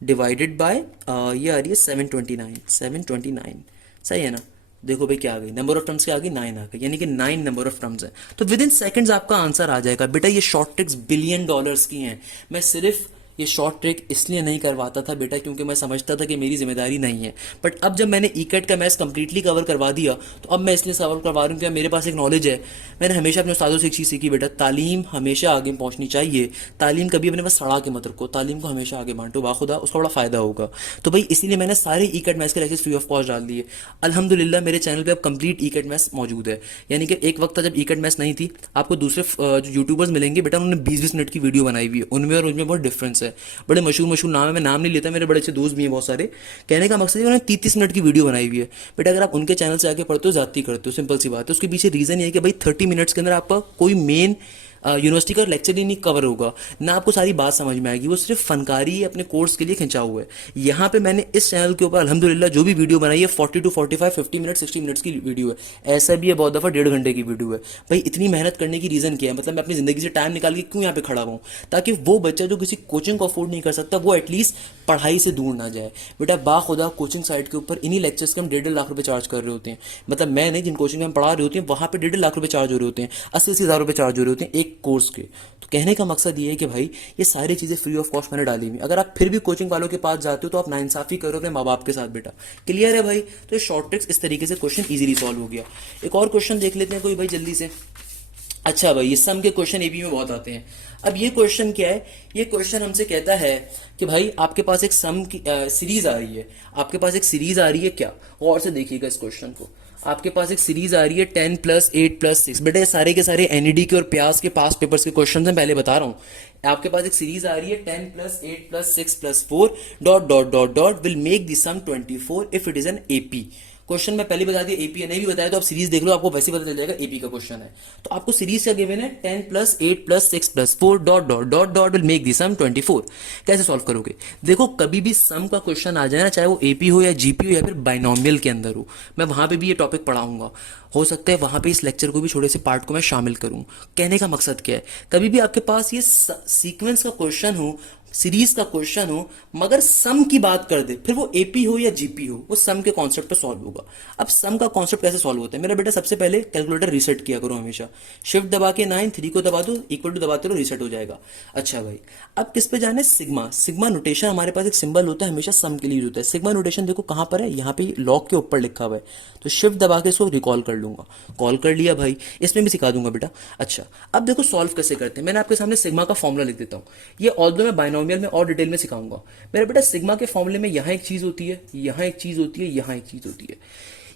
डिवाइडेड बाय ये आ रही है 729, 729, सही है ना। देखो भाई क्या आ गई? नंबर ऑफ टर्म्स क्या आ गई? 9 आ गई, यानी कि 9 नंबर ऑफ टर्म्स है। तो विद इन सेकंड्स आपका आंसर आ जाएगा बेटा। ये शॉर्ट ट्रिक्स $1 बिलियन की हैं, मैं सिर्फ ये शॉर्ट ट्रिक इसलिए नहीं करवाता था बेटा क्योंकि मैं समझता था कि मेरी जिम्मेदारी नहीं है, बट अब जब मैंने ईकेट का मैथ्स कंप्लीटली कवर करवा दिया तो अब मैं इसलिए कवर करवा रहा हूँ कि मेरे पास एक नॉलेज है। मैंने हमेशा अपने उस्तादों से एक चीज़ सीखी बेटा, तालीम हमेशा आगे पहुँचनी चाहिए, तालीम कभी अपने पास सड़ा के मत रखो, तालीम को हमेशा आगे बांटो, बाखुदा उसका बड़ा फायदा होगा। तो भाई इसीलिए मैंने सारे ईकेट मैथ्स के लेक्चर्स फ्री ऑफ कॉस्ट डाल दिए। अल्हम्दुलिल्लाह मेरे चैनल पे अब कंप्लीट ईकेट मैथ्स मौजूद है। यानी कि एक वक्त था जब ईकेट मैथ्स नहीं थी, आपको दूसरे जो यूट्यूबर्स मिलेंगे बेटा उन्होंने 20-20 मिनट की वीडियो बनाई हुई है, उनमें और उनमें बहुत डिफरेंस है। बड़े मशहूर मशहूर नाम है, मैं नाम नहीं लेता, मेरे बड़े अच्छे दोस्त भी हैं बहुत सारे। कहने का मकसद है उन्होंने 30-30 मिनट की वीडियो बनाई हुई है। बेटा अगर आप उनके चैनल से आके पढ़ते हो जाती करते हो, सिंपल सी बात है। उसके पीछे रीज़न ये है कि भाई 30 मिनट्स के अंदर आपका कोई मेन यूनिवर्सिटी का लेक्चर ही नहीं कवर होगा, ना आपको सारी बात समझ में आएगी, वो सिर्फ फनकारी अपने कोर्स के लिए खिंचा हुआ है। यहाँ पे मैंने इस चैनल के ऊपर अल्हम्दुलिल्लाह जो भी वीडियो बनाई है 40 to 45 50 मिनट 60 मिनट्स की वीडियो है, ऐसा भी है बहुत दफ़ा 1.5 घंटे की वीडियो है। भाई इतनी मेहनत करने की रीज़न क्या है, मतलब मैं अपनी ज़िंदगी से टाइम निकाल के क्यों यहाँ पे खड़ा हूँ, ताकि वो बच्चा जो किसी कोचिंग को अफोर्ड नहीं कर सकता वो एटलीस्ट पढ़ाई से दूर ना जाए। बेटा बाखुदा कोचिंग साइट के ऊपर इन्हीं लेक्चर्स के हम 1.5 लाख रुपए चार्ज कर रहे होते हैं। मतलब मैं नहीं, जिन कोचिंग में हम पढ़ा रहे होते हैं वहाँ पे 1.5 लाख रुपए चार्ज हो रहे होते हैं, 80-80 हज़ार रुपए चार्ज हो रहे होते हैं एक कोर्स के। तो कहने का मकसद ये है कि भाई ये सारी चीज़ें फ्री ऑफ कॉस्ट मैंने डाली हुई। अगर आप फिर भी कोचिंग वालों के पास जाते हो तो आप नाइंसाफ़ी करो अपने माँ बाप के साथ बेटा। क्लियर है भाई? तो ये शॉर्ट ट्रिक्स इस तरीके से क्वेश्चन इजीली सॉल्व हो गया। एक और क्वेश्चन देख लेते हैं कोई भाई जल्दी से। अच्छा भाई, ये सम के क्वेश्चन एपी में बहुत आते हैं। अब ये क्वेश्चन क्या है, ये क्वेश्चन हमसे कहता है कि भाई आपके पास एक सम की सीरीज आ रही है, आपके पास एक सीरीज आ रही है क्या, और से देखिएगा इस क्वेश्चन को। आपके पास एक सीरीज आ रही है 10 + 8 + 6। बेटा ये सारे के सारे एनईडी के और प्यास के पास पेपर्स के क्वेश्चन हैं, पहले बता रहा हूँ। आपके पास एक सीरीज आ रही है 10 + 8 + 6 + 4 dot dot dot dot will make the sum 24 if it is an AP. Question मैं पहले बता दिया एपी है, नहीं भी बताया तो आप सीरीज देख लो, आपको वैसे पता चल जाएगा एपी का क्वेश्चन है। तो आपको सीरीज का गिवन है 10 + 8 + 6 + 4 dot dot dot dot will make the sum 24। कैसे सॉल्व करोगे? देखो कभी भी सम का क्वेश्चन आ जाए ना, चाहे वो एपी हो या जीपी हो या फिर बाइनोमियल के अंदर हो, मैं वहां पे भी ये टॉपिक पढ़ाऊंगा। हो सकता है वहां पे इस लेक्चर को भी छोटे से पार्ट को मैं शामिल करूं। कहने का मकसद क्या है, कभी भी आपके पास ये सीक्वेंस का क्वेश्चन हो, सीरीज का क्वेश्चन हो, मगर सम की बात कर दे, फिर वो एपी हो या जीपी हो, वो सम के कॉन्सेप्ट पे सॉल्व होगा। अब सम का कॉन्सेप्ट कैसे सॉल्व होता है मेरा बेटा, सबसे पहले कैलकुलेटर रीसेट किया करो हमेशा। शिफ्ट दबा के 9 3 को दबा दो, इक्वल टू दबाते रहो, रीसेट हो जाएगा। अच्छा भाई, अब किस पे जाना है? सिग्मा। सिग्मा नोटेशन हमारे पास एक सिंबल होता है, हमेशा सम के लिए यूज होता है। सिग्मा नोटेशन देखो कहां पर है, यहाँ पे लॉग के ऊपर लिखा हुआ है। तो शिफ्ट दबा के इसको रिकॉल कर लूंगा, कॉल कर लिया भाई, इसमें भी सिखा दूंगा बेटा। अच्छा अब देखो सॉल्व कैसे करते हैं, मैंने आपके सामने सिग्मा का फॉर्मूला लिख देता हूँ। ये ऑल्दो मैं बाइनोमियल में और डिटेल में सिखाऊंगा। मेरा बेटा सिग्मा के फॉर्मूले में यहाँ एक चीज होती है, यहाँ एक चीज होती है, यहाँ एक चीज होती है।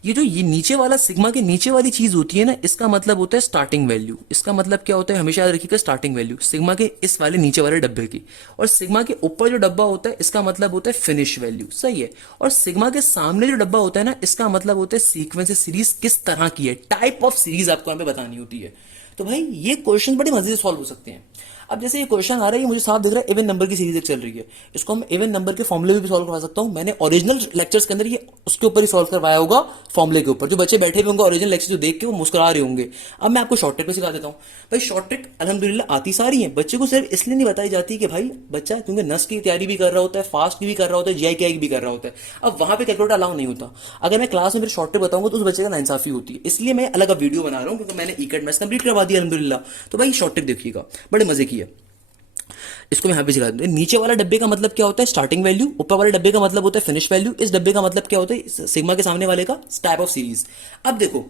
ये जो ये नीचे वाला सिग्मा के नीचे वाली चीज होती है ना, इसका मतलब होता है स्टार्टिंग वैल्यू। इसका मतलब क्या होता है, हमेशा याद रखिएगा, स्टार्टिंग वैल्यू सिग्मा के इस वाले नीचे वाले डब्बे की। और सिग्मा के ऊपर जो डब्बा होता है इसका मतलब होता है फिनिश वैल्यू, सही है। और सिग्मा के सामने जो डब्बा होता है ना, इसका मतलब होता है सीक्वेंस सीरीज किस तरह की है, टाइप ऑफ सीरीज आपको हमें बतानी होती है। तो भाई ये क्वेश्चन बड़े मजे से सॉल्व हो सकते हैं। अब जैसे ये क्वेश्चन आ रहा है, ये मुझे साफ दिख रहा है इवन नंबर की सीरीज एक चल रही है, इसको हम इवन नंबर के फॉर्मुले भी सॉल्व करवा सकता हूं। मैंने ओरिजिनल लेक्चर्स के अंदर ये उसके ऊपर ही सॉल्व करवाया होगा, फॉर्मुले के ऊपर। जो बच्चे बैठे हुए होंगे ओरिजिनल लेक्चर जो देख के वो मुस्कुरा रहे होंगे। अब मैं आपको शॉर्ट ट्रिक में सिखा देता हूं। भाई शॉर्ट ट्रिक अल्हम्दुलिल्लाह आती सारी है, बच्चे को सिर्फ इसलिए नहीं बताई जाती कि भाई बच्चा क्योंकि नस की तैयारी भी कर रहा होता है, फास्ट की भी कर रहा होता है, जीआई की भी कर रहा होता है। अब वहां पे कैलकुलेटर अलाउ नहीं होता। अगर मैं क्लास में फिर शॉर्ट ट्रिक बताऊंगा तो उस बच्चे का नाइंसाफी होती है, इसलिए मैं अलग वीडियो बना रहा हूं, क्योंकि मैंने ईकेट मैथ्स कंप्लीट करवा दिया अल्हम्दुलिल्लाह। तो भाई शॉर्ट ट्रिक देखिएगा, बड़े मजे की है। इसको मैं यहां पे सिखा दूं। नीचे वाला डब्बे का मतलब क्या होता है, स्टार्टिंग वैल्यू। ऊपर वाले डब्बे का मतलब होता है फिनिश वैल्यू। इस डब्बे का मतलब क्या होता है, सिग्मा के सामने वाले का टाइप ऑफ सीरीज। अब देखो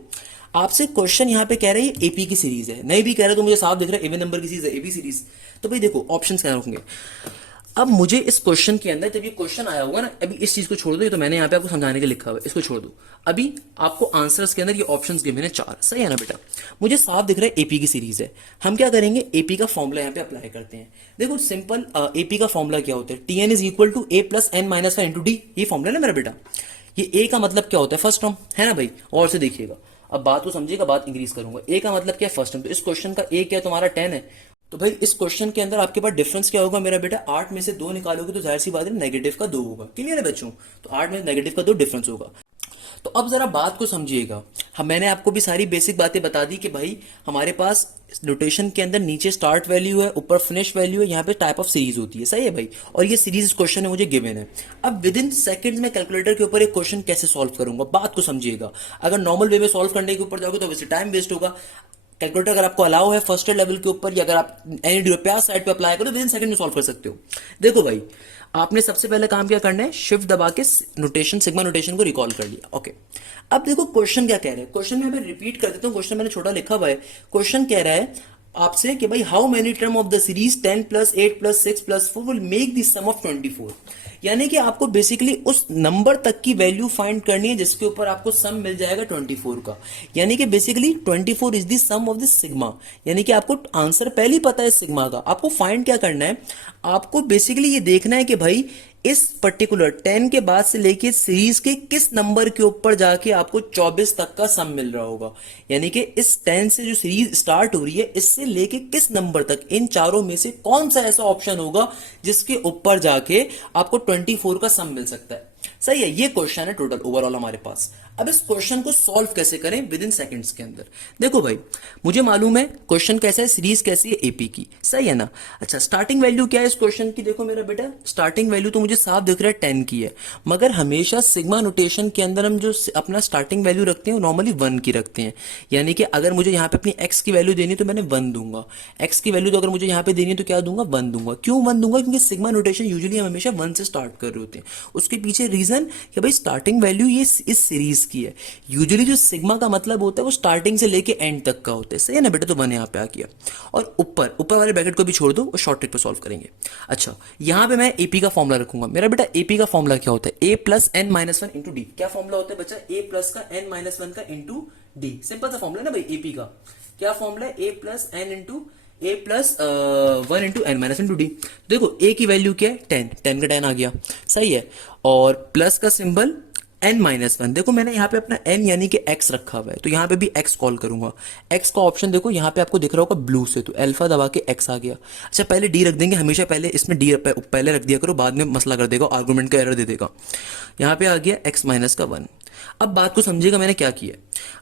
आपसे क्वेश्चन यहां पे कह रहे हैं एपी की सीरीज है, नहीं भी कह रहे तो मुझे साफ दिख रहा है इवन नंबर की सीरीज है, एपी सीरीज। तो भाई देखो ऑप्शन क्या होंगे। अब मुझे इस क्वेश्चन के अंदर जब ये क्वेश्चन आया होगा ना, अभी इस चीज को छोड़ दो, ये तो मैंने यहाँ पे आपको समझाने के लिए लिखा हुआ है, इसको छोड़ दो। अभी आपको आंसर्स के अंदर ये ऑप्शंस गिवन है 4, सही है ना बेटा। मुझे साफ दिख रहा है एपी की सीरीज है। हम क्या करेंगे, एपी का फॉर्मूला यहाँ पे अप्लाई करते हैं। देखो सिंपल एपी का फॉर्मूला क्या होता है, T N is equal to A plus N minus one into D. ये फॉर्मूला है मेरा बेटा। ये ए का मतलब क्या होता है, फर्स्ट टर्म, है ना भाई। और से देखिएगा, अब बात को समझिएगा, बात इंक्रीज करूंगा। ए का मतलब क्या है, फर्स्ट टर्म। तो इस क्वेश्चन का ए क्या है, तुम्हारा 10 है। तो भाई इस क्वेश्चन के अंदर आपके पास डिफरेंस क्या होगा मेरा बेटा, 8 में से 2 निकालोगे तो जाहिर सी बात है नेगेटिव का 2 होगा। क्लियर है बच्चों? तो 8 में नेगेटिव का 2 डिफरेंस होगा। तो अब जरा बात को समझिएगा। हम मैंने आपको भी सारी बेसिक बातें बता दी कि भाई हमारे पास नोटेशन के अंदर नीचे स्टार्ट वैल्यू है, ऊपर फिनिश वैल्यू है, यहाँ पे टाइप ऑफ सीरीज होती है, सही है भाई। और ये सीरीज क्वेश्चन है मुझे गिवन है। अब विद इन सेकंड्स में कैलकुलेटर के ऊपर एक क्वेश्चन कैसे सॉल्व करूंगा, बात को समझिएगा। अगर नॉर्मल वे में सॉल्व करने के ऊपर जाओगे तो वैसे टाइम वेस्ट होगा। कैलकुलेटर अगर आपको अलाउ है फर्स्ट ईयर लेवल के ऊपर, या अगर आप एनी प्यास साइड पे अप्लाई करो विद इन सेकंड में सॉल्व कर सकते हो। देखो भाई, आपने सबसे पहले काम क्या करना है, शिफ्ट दबा के नोटेशन, सिग्मा नोटेशन को रिकॉल कर लिया। ओके, अब देखो क्वेश्चन क्या कह रहे हैं, क्वेश्चन में मैं रिपीट कर देता हूँ, क्वेश्चन मैंने छोटा लिखा हुआ है। क्वेश्चन कह रहा है आपसे कि भाई how many term of the series 10 plus 8 plus 6 plus 4 will make the sum of 24। यानी कि आपको बेसिकली उस नंबर तक की वैल्यू फाइंड करनी है जिसके ऊपर आपको सम मिल जाएगा 24 का। यानी कि basically 24 is the sum of the sigma. यानी कि आपको आंसर पहले ही पता है सिग्मा का, आपको फाइंड क्या करना है, आपको बेसिकली ये देखना है कि भाई इस पर्टिकुलर 10 के बाद से लेके सीरीज के किस नंबर के ऊपर जाके आपको 24 तक का सम मिल रहा होगा। यानी कि इस 10 से जो सीरीज स्टार्ट हो रही है इससे लेके किस नंबर तक, इन चारों में से कौन सा ऐसा ऑप्शन होगा जिसके ऊपर जाके आपको 24 का सम मिल सकता है। सही है, ये क्वेश्चन है टोटल ओवरऑल हमारे पास। अब इस क्वेश्चन को सॉल्व कैसे करें विद इन सेकंड्स के अंदर। देखो भाई, मुझे मालूम है क्वेश्चन कैसा है, सीरीज कैसी है, एपी की, सही है ना। अच्छा, स्टार्टिंग वैल्यू क्या है इस क्वेश्चन की, देखो मेरा बेटा स्टार्टिंग वैल्यू तो मुझे साफ दिख रहा है 10 की है, मगर हमेशा सिग्मा नोटेशन के अंदर हम जो अपना स्टार्टिंग वैल्यू रखते हैं वो नॉर्मली 1 की रखते हैं। यानी कि अगर मुझे यहाँ पे अपनी एक्स की वैल्यू देनी है तो मैंने 1 दूंगा, एक्स की वैल्यू तो अगर मुझे यहाँ पे देनी है तो क्या दूंगा, 1 दूंगा। क्यों 1 दूंगा, क्योंकि सिग्मा नोटेशन यूजुअली हम हमेशा 1 से स्टार्ट कर रहे होते हैं। उसके पीछे रीजन कि भाई स्टार्टिंग वैल्यू ये इस सीरीज की है। यूजुअली जो सिग्मा का मतलब होता है वो स्टार्टिंग से लेके एंड तक का होता है, सही है ना बेटा। तो 1 यहाँ पे आ गया, और ऊपर ऊपर वाले ब्रैकेट को भी छोड़ दो और शॉर्ट ट्रिक पे सॉल्व करेंगे। अच्छा, यहाँ पे मैं एपी का फॉर्मुला रखूंगा। मेरा बेटा एपी का फॉर्मुला क्या होता है, a plus N minus one into d. क्या फॉर्मुला होता है बच्चा, ए प्लस का एन माइनस वन का इंटू डी। सिंपल सा फॉर्मुला है ना भाई एपी का। क्या फॉर्मुला है, a plus n into a plus one into n minus into d. देखो ए की वैल्यू क्या है 10, 10 का 10 आ गया, सही है। और प्लस का सिंबल n माइनस वन। देखो मैंने यहाँ पे अपना n यानी कि x रखा हुआ है, तो यहाँ पे भी x कॉल करूंगा। x का ऑप्शन देखो यहाँ पे आपको दिख रहा होगा ब्लू से, तो अल्फा दबा के x आ गया। अच्छा, पहले d रख देंगे, हमेशा पहले इसमें d पहले रख दिया करो, बाद में मसला कर देगा, आर्गुमेंट का एरर दे देगा। यहाँ पे आ गया x माइनस का 1। अब बात को समझिएगा मैंने क्या किया।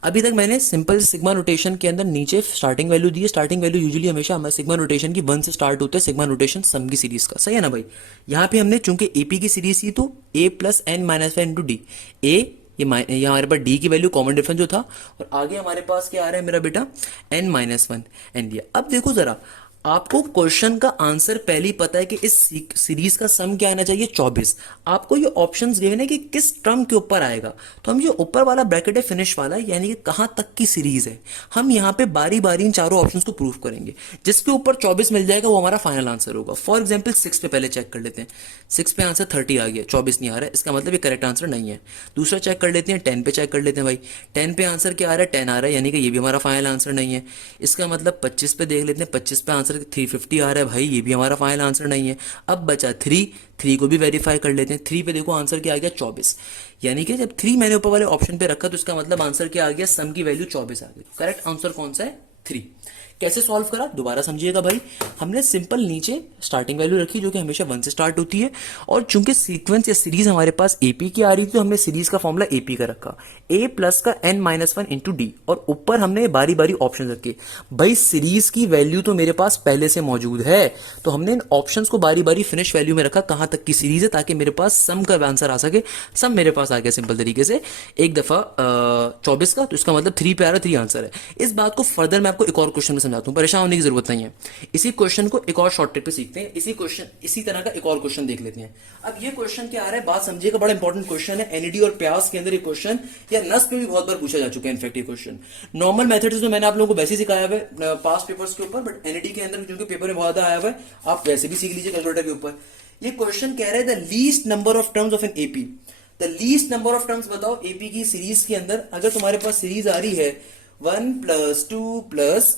अभी तक मैंने सिंपल सिग्मा नोटेशन के अंदर नीचे स्टार्टिंग वैल्यू दी है। स्टार्टिंग वैल्यू यूजुअली हमेशा हमारे सिग्मा नोटेशन की 1 से स्टार्ट होते हैं, सिग्मा नोटेशन सम की सीरीज का, सही है ना भाई। यहाँ पे हमने चूंकि एपी की सीरीज थी तो a plus N minus one into D. ये हमारे पास d की वैल्यू कॉमन डिफरेंस जो था, और आगे हमारे पास क्या आ रहा है मेरा बेटा, n माइनस वन एन दिया। अब देखो जरा, आपको क्वेश्चन का आंसर पहले ही पता है कि इस सीरीज का सम क्या आना चाहिए 24। आपको ये ऑप्शंस गिवन है कि किस टर्म के ऊपर आएगा, तो हम जो ऊपर वाला ब्रैकेट है फिनिश वाला, यानी कि कहां तक की सीरीज है, हम यहाँ पे बारी बारी इन चारों ऑप्शंस को प्रूव करेंगे। जिसके ऊपर 24 मिल जाएगा वो हमारा फाइनल आंसर होगा। फॉर एग्जाम्पल 6 पे पहले चेक कर लेते हैं, 6 पे आंसर 30 आ गया, 24 नहीं आ रहा है, इसका मतलब ये करेक्ट आंसर नहीं है। दूसरा चेक कर लेते हैं, 10 पे चेक कर लेते हैं भाई, 10 पे आंसर क्या आ रहा है, 10 आ रहा है, यानी कि ये भी हमारा फाइनल आंसर नहीं है। इसका मतलब 25 पे देख लेते हैं, 25 पे आंसर 350 आ रहा है भाई, ये भी हमारा फाइनल आंसर नहीं है। अब बचा 3 को भी वेरीफाई कर लेते हैं। 3 पे देखो आंसर क्या आ गया 24, यानी कि जब 3 मैंने ऊपर वाले ऑप्शन पे रखा तो इसका मतलब आंसर क्या आ गया, सम की वैल्यू 24 आ गई। करेक्ट आंसर कौन सा है, 3। कैसे सॉल्व करा दोबारा समझिएगा भाई। हमने सिंपल नीचे स्टार्टिंग वैल्यू रखी जो कि हमेशा 1 से स्टार्ट होती है, और चूंकि सीक्वेंस या सीरीज हमारे पास एपी की आ रही थी तो हमने सीरीज का फॉर्मूला एपी का रखा, ए प्लस का N minus one into D, और ऊपर हमने बारी बारी ऑप्शन रखे। भाई सीरीज की वैल्यू तो मेरे पास पहले से मौजूद है, तो हमने इन ऑप्शन को बारी बारी फिनिश वैल्यू में रखा कहां तक की सीरीज है, ताकि मेरे पास सम का आंसर आ सके। सम मेरे पास आ गया सिंपल तरीके से एक दफा 24 का, तो इसका मतलब 3 पे आ रहा, 3 आंसर है। इस बात को फर्दर मैं आपको एक और क्वेश्चन में समझाता हूँ, परेशान होने की जरूरत नहीं है। इसी क्वेश्चन को एक और शॉर्ट ट्रिक पे सीखते हैं। इसी तरह का एक और क्वेश्चन देख लेते हैं। अब ये क्वेश्चन क्या आ रहा है, बात समझिएगा, बड़ा इंपॉर्टेंट क्वेश्चन है। एनईडी और प्यास के अंदर ये क्वेश्चन, या नस में भी बहुत बार पूछा जा चुका है इनफैक्ट ये क्वेश्चन। नॉर्मल मेथड्स में मैंने आप लोगों को वैसे सिखाया हुआ है पास्ट पेपर्स के ऊपर, बट एनईडी के अंदर जिनके पेपर में बहुत ज्यादा आया हुआ है, आप वैसे भी सीख लीजिए कैलकुलेटर के ऊपर। ये क्वेश्चन कह रहा है the least number of terms of an AP. The least number of terms बताओ एपी की सीरीज के अंदर। अगर तुम्हारे पास सीरीज आ रही है 1 plus 2 plus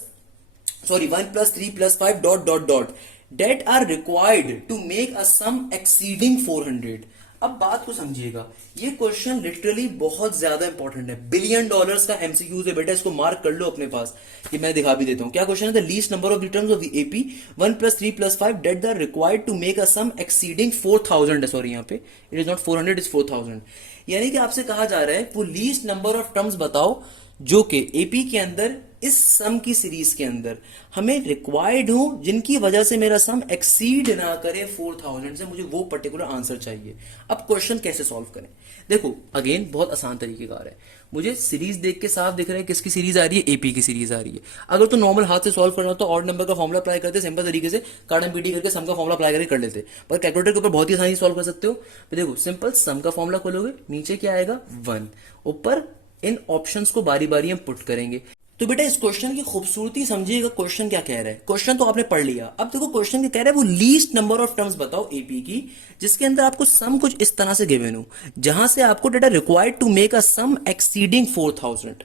1 plus 3 plus 5 dot dot dot that are required to make a sum exceeding 400। अब बात को समझिएगा, ये क्वेश्चन लिटरली बहुत ज्यादा इंपॉर्टेंट है, $1 बिलियन का एमसीक्यूज है बेटा, इसको मार्क कर लो अपने पास। ये मैं दिखा भी देता हूं क्या क्वेश्चन है। The least number of returns of the AP 1 plus 3 plus 5 that are required to make a sum exceeding 4000 है। सॉरी यहाँ पे इट इज नॉट 400, इज 4000। यानी कि आपसे कहा जा रहा है वो लीस्ट नंबर ऑफ टर्म्स बताओ जो कि एपी के अंदर इस सम की सीरीज के अंदर हमें रिक्वायर्ड हो जिनकी वजह से मेरा सम एक्सीड ना करे 4000 से, मुझे वो पर्टिकुलर आंसर चाहिए। अब क्वेश्चन कैसे सॉल्व करें? देखो अगेन बहुत आसान तरीकेकार है। मुझे सीरीज देख के साफ दिख रहा है किसकी सीरीज आ रही है, एपी की सीरीज आ रही है। अगर तो नॉर्मल हाथ से सॉल्व करना हो तो ऑड नंबर का फॉर्मुला अप्लाई करते, सिंपल तरीके से कार्डन पीटी करके सम का फॉर्मुला अप्लाई करके कर लेते, पर कैलकुलेटर के ऊपर बहुत ही आसानी सॉल्व कर सकते हो। तो देखो सिंपल सम का फॉर्मुला खोलोगे, नीचे क्या आएगा 1, ऊपर इन ऑप्शंस को बारी बारी हम पुट करेंगे। तो बेटा इस क्वेश्चन की खूबसूरती समझिएगा, क्वेश्चन क्या कह रहा है। क्वेश्चन तो आपने पढ़ लिया, अब देखो क्वेश्चन क्या कह रहा है, वो लीस्ट नंबर ऑफ टर्म्स बताओ एपी की जिसके अंदर आपको सम कुछ इस तरह से गिवन हो, जहां से आपको data required to make a sum exceeding 4000।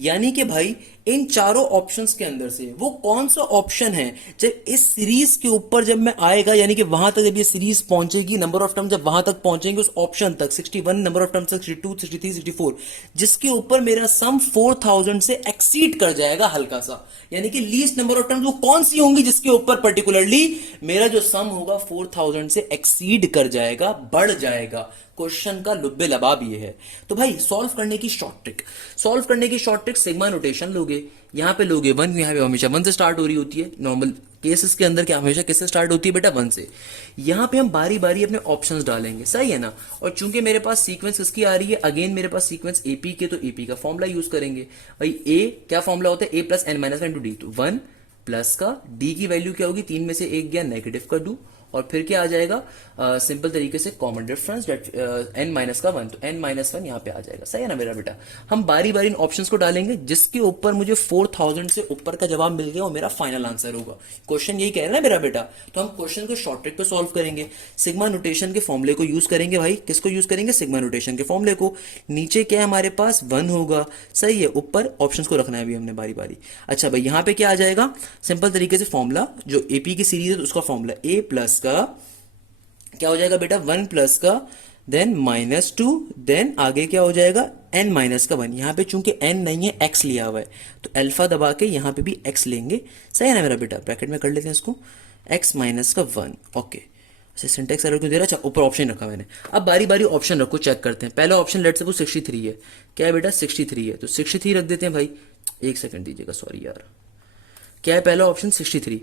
यानी कि भाई इन चारों ऑप्शंस के अंदर से वो कौन सा ऑप्शन है जब इस सीरीज के ऊपर जब मैं आएगा, यानी कि वहां तक जब ये सीरीज पहुंचेगी, नंबर ऑफ टर्म जब वहां तक पहुंचेंगे उस ऑप्शन तक 61 नंबर ऑफ टर्म तक 62 63 64, जिसके ऊपर मेरा सम 4000 से एक्सीड कर जाएगा हल्का सा। यानी कि लीस्ट नंबर ऑफ टर्म्स वो कौन सी होंगी जिसके ऊपर पर्टिकुलरली मेरा जो सम होगा 4000 से एक्सीड कर जाएगा, बढ़ जाएगा। क्वेश्चन का लुब्बे लबाब ये है। तो भाई सॉल्व करने की शॉर्ट ट्रिक सिग्मा नोटेशन लोगे, यहां पे लोगे 1, यहां पे हमेशा 1 से स्टार्ट हो रही होती है। नॉर्मल केसेस के अंदर क्या हमेशा किससे स्टार्ट होती है बेटा, 1 से। यहां पे हम बारी बारी अपने ऑप्शंस डालेंगे, सही है ना। और चूंकि मेरे पास सीक्वेंस किसकी आ रही है, अगेन मेरे पास सीक्वेंस एपी के, तो एपी का फॉर्मुला यूज करेंगे। भाई ए क्या फॉर्मुला होता है, a plus N minus one to d, तो 1 प्लस का डी की वैल्यू क्या होगी, 3 में से 1 गया नेगेटिव कर दूं, और फिर क्या आ जाएगा, सिंपल तरीके से common difference that N minus का 1, तो एन माइनस 1 यहां पे आ जाएगा, सही है ना मेरा बेटा। हम बारी बारी इन ऑप्शंस को डालेंगे जिसके ऊपर मुझे 4000 से ऊपर का जवाब मिल गया और मेरा फाइनल आंसर होगा। क्वेश्चन यही कह रहा है मेरा बेटा। तो हम क्वेश्चन को शॉर्ट ट्रिक पे सॉल्व करेंगे, सिग्मा नोटेशन के फॉर्मुले को यूज करेंगे। भाई किसको यूज करेंगे, सिग्मा नोटेशन के फॉर्मुले को। नीचे क्या है हमारे पास 1 होगा, सही है, ऊपर ऑप्शंस को रखना है अभी हमने बारी बारी। अच्छा भाई यहां पे क्या आ जाएगा, सिंपल तरीके से फॉर्मुला जो एपी की सीरीज है तो उसका फॉर्मुला ए प्लस का क्या हो जाएगा बेटा, 1 प्लस का देन -2, देन आगे क्या हो जाएगा n माइनस का 1। यहां पे चूंकि n नहीं है x लिया हुआ है तो अल्फा दबा के यहां पे भी x लेंगे, सही है ना मेरा बेटा। ब्रैकेट में कर लेते हैं इसको, x माइनस का 1, ओके। सिंटेक्स एरर क्यों दे रहा है, अच्छा ऊपर ऑप्शन रखा मैंने। अब बारी बारी ऑप्शन रखो, चेक करते हैं। पहला ऑप्शन लेट सपोज 63 है, क्या है बेटा 63 है, तो 63 रख देते हैं भाई। एक सेकंड दीजिएगा, सॉरी यार, क्या है पहला ऑप्शन 63।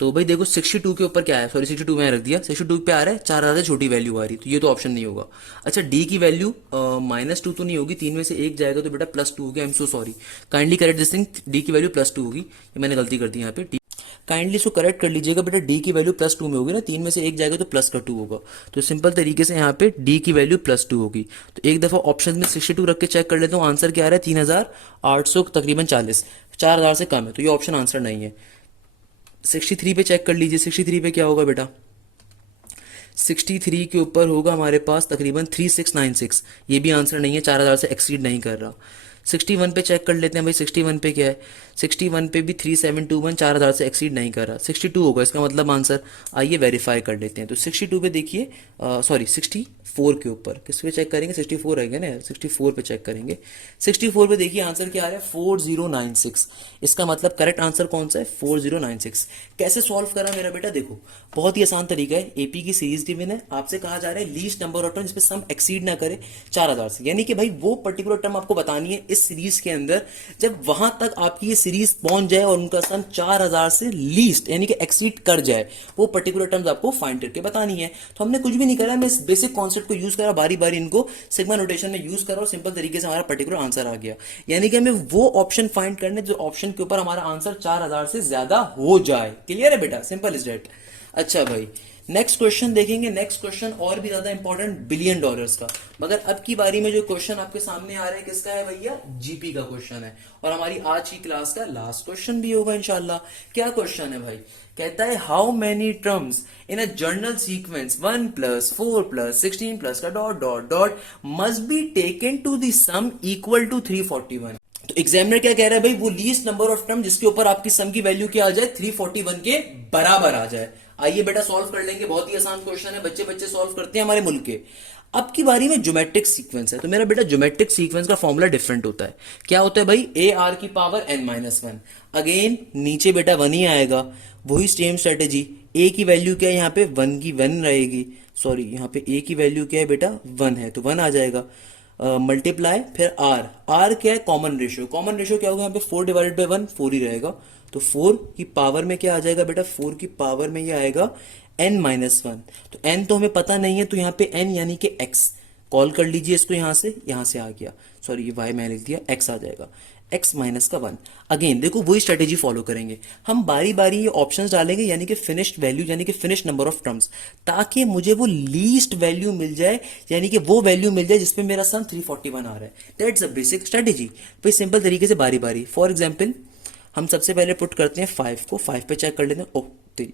तो भाई देखो 62 के ऊपर क्या है, सॉरी 62 में रख दिया, 62 पे आ रहा है 4000 से छोटी वैल्यू आ रही, तो ये तो ऑप्शन नहीं होगा। अच्छा डी की वैल्यू -2 तो नहीं होगी, 3 में से 1 जाएगा तो बेटा +2 हो गया। I am so sorry, kindly correct this thing, D की वैल्यू +2 होगी, ये मैंने गलती कर दी यहाँ पे। काइंडली इसको करेक्ट कर लीजिएगा बेटा, डी की वैल्यू +2 में होगी ना, 3 में से 1 जाएगा तो प्लस का 2 होगा, तो सिंपल तरीके से यहाँ पे डी की वैल्यू +2 होगी। तो एक दफा ऑप्शन में 62 रख के चेक कर लेता हूँ, आंसर क्या आ रहा है 3800 तकरीबन 40, 4000 से कम है, तो ये ऑप्शन आंसर नहीं है। 63 पे चेक कर लीजिए, 63 पे क्या होगा बेटा, 63 के ऊपर होगा हमारे पास तकरीबन 3696, ये भी आंसर नहीं है, 4000 से एक्सीड नहीं कर रहा। 61 पे चेक कर लेते हैं भाई, 61 पे क्या है, 61 पे भी 3721, 4000 से एक्सीड नहीं कर रहा, 62 होगा इसका मतलब आंसर। आइए वेरीफाई कर लेते हैं। तो 62 पे देखिए, सॉरी 64 के ऊपर किस पे चेक करेंगे, 64 रहेगा ना, 64 पे चेक करेंगे। 64 पे देखिए आंसर क्या आ रहा है 4096, इसका मतलब करेक्ट आंसर कौन सा है 4096। कैसे सॉल्व करा मेरा बेटा, देखो बहुत ही आसान तरीका है। एपी की सीरीज गिवन है, आपसे कहा जा रहा है लीस्ट नंबर ऑफ टर्म जिसपे सम एक्सीड ना करे 4000 से, यानी कि भाई वो पर्टिकुलर टर्म आपको बतानी है इस सीरीज के अंदर, जब वहां तक आपकी ये सीरीज पहुंच जाए और उनका सम 4000 से लीस्ट यानी कि एक्सीड कर जाए, वो पर्टिकुलर टर्म्स आपको फाइंड करके बतानी है। तो हमने कुछ भी नहीं करा, मैं इस बेसिक कॉन्सेप्ट को यूज करा, बारी बारी इनको सिग्मा नोटेशन में यूज करा और सिंपल तरीके से हमारा पर्टिकुलर आंसर आ गया। यानी कि हमें वो ऑप्शन फाइंड करने जो ऑप्शन के ऊपर हमारा आंसर 4000 से ज्यादा हो जाए। क्लियर है बेटा, सिंपल इज डेट। अच्छा भाई नेक्स्ट क्वेश्चन देखेंगे। नेक्स्ट क्वेश्चन और भी ज्यादा इंपॉर्टेंट, $1 बिलियन का। मगर अब की बारी में जो क्वेश्चन आपके सामने आ रहा है किसका है भैया, जीपी का क्वेश्चन है, और हमारी आज की क्लास का लास्ट क्वेश्चन भी होगा इंशाल्लाह। क्या क्वेश्चन है भाई, कहता है how many terms in a general sequence 1 + 4 + 16 + का dot dot dot must be taken to the sum equal to 341। तो एग्जामिनर क्या कह रहा है भाई, वो लीस्ट नंबर ऑफ टर्म जिसके ऊपर आपकी सम की वैल्यू क्या आ जाए 341 के बराबर आ जाए। आइए बेटा सॉल्व कर लेंगे, बहुत ही आसान क्वेश्चन है, बच्चे बच्चे सॉल्व करते हैं हमारे मुल्क के। अब की बारी में ज्योमेट्रिक सीक्वेंस है, तो मेरा बेटा ज्योमेट्रिक सीक्वेंस का फॉर्मूला डिफरेंट होता है। क्या होता है भाई, AR⁻n-1। अगेन नीचे बेटा 1 ही आएगा, वही सेम स्ट्रेटेजी। ए की वैल्यू क्या है यहाँ पे 1 की 1 रहेगी, सॉरी यहाँ पे ए की वैल्यू क्या है बेटा 1 है तो 1 आ जाएगा। मल्टीप्लाई फिर आर, आर क्या है, कॉमन रेशियो, कॉमन रेशियो क्या होगा यहाँ पे 4 डिवाइडेड बाई 1, 4 ही रहेगा, तो 4 की पावर में क्या आ जाएगा बेटा, 4 की पावर में ये आएगा n-1। तो n तो हमें पता नहीं है, तो यहाँ पे n यानी कि x कॉल कर लीजिए इसको, यहाँ से आ गया, सॉरी ये y मैंने लिख दिया, x आ जाएगा, x माइनस का 1। अगेन देखो वही स्ट्रेटेजी फॉलो करेंगे, हम बारी बारी ये ऑप्शंस डालेंगे, यानी कि फिनिश्ड वैल्यू, यानी कि फिनिश नंबर ऑफ टर्म्स, ताकि मुझे वो लीस्ट वैल्यू मिल जाए, यानी कि वो वैल्यू मिल जाए जिसपे मेरा सम 341 आ रहा है। That's a basic strategy. भाई सिंपल तरीके से बारी बारी, फॉर एग्जाम्पल हम सबसे पहले पुट करते हैं 5 को, 5 पे चेक कर लेते हैं, ओह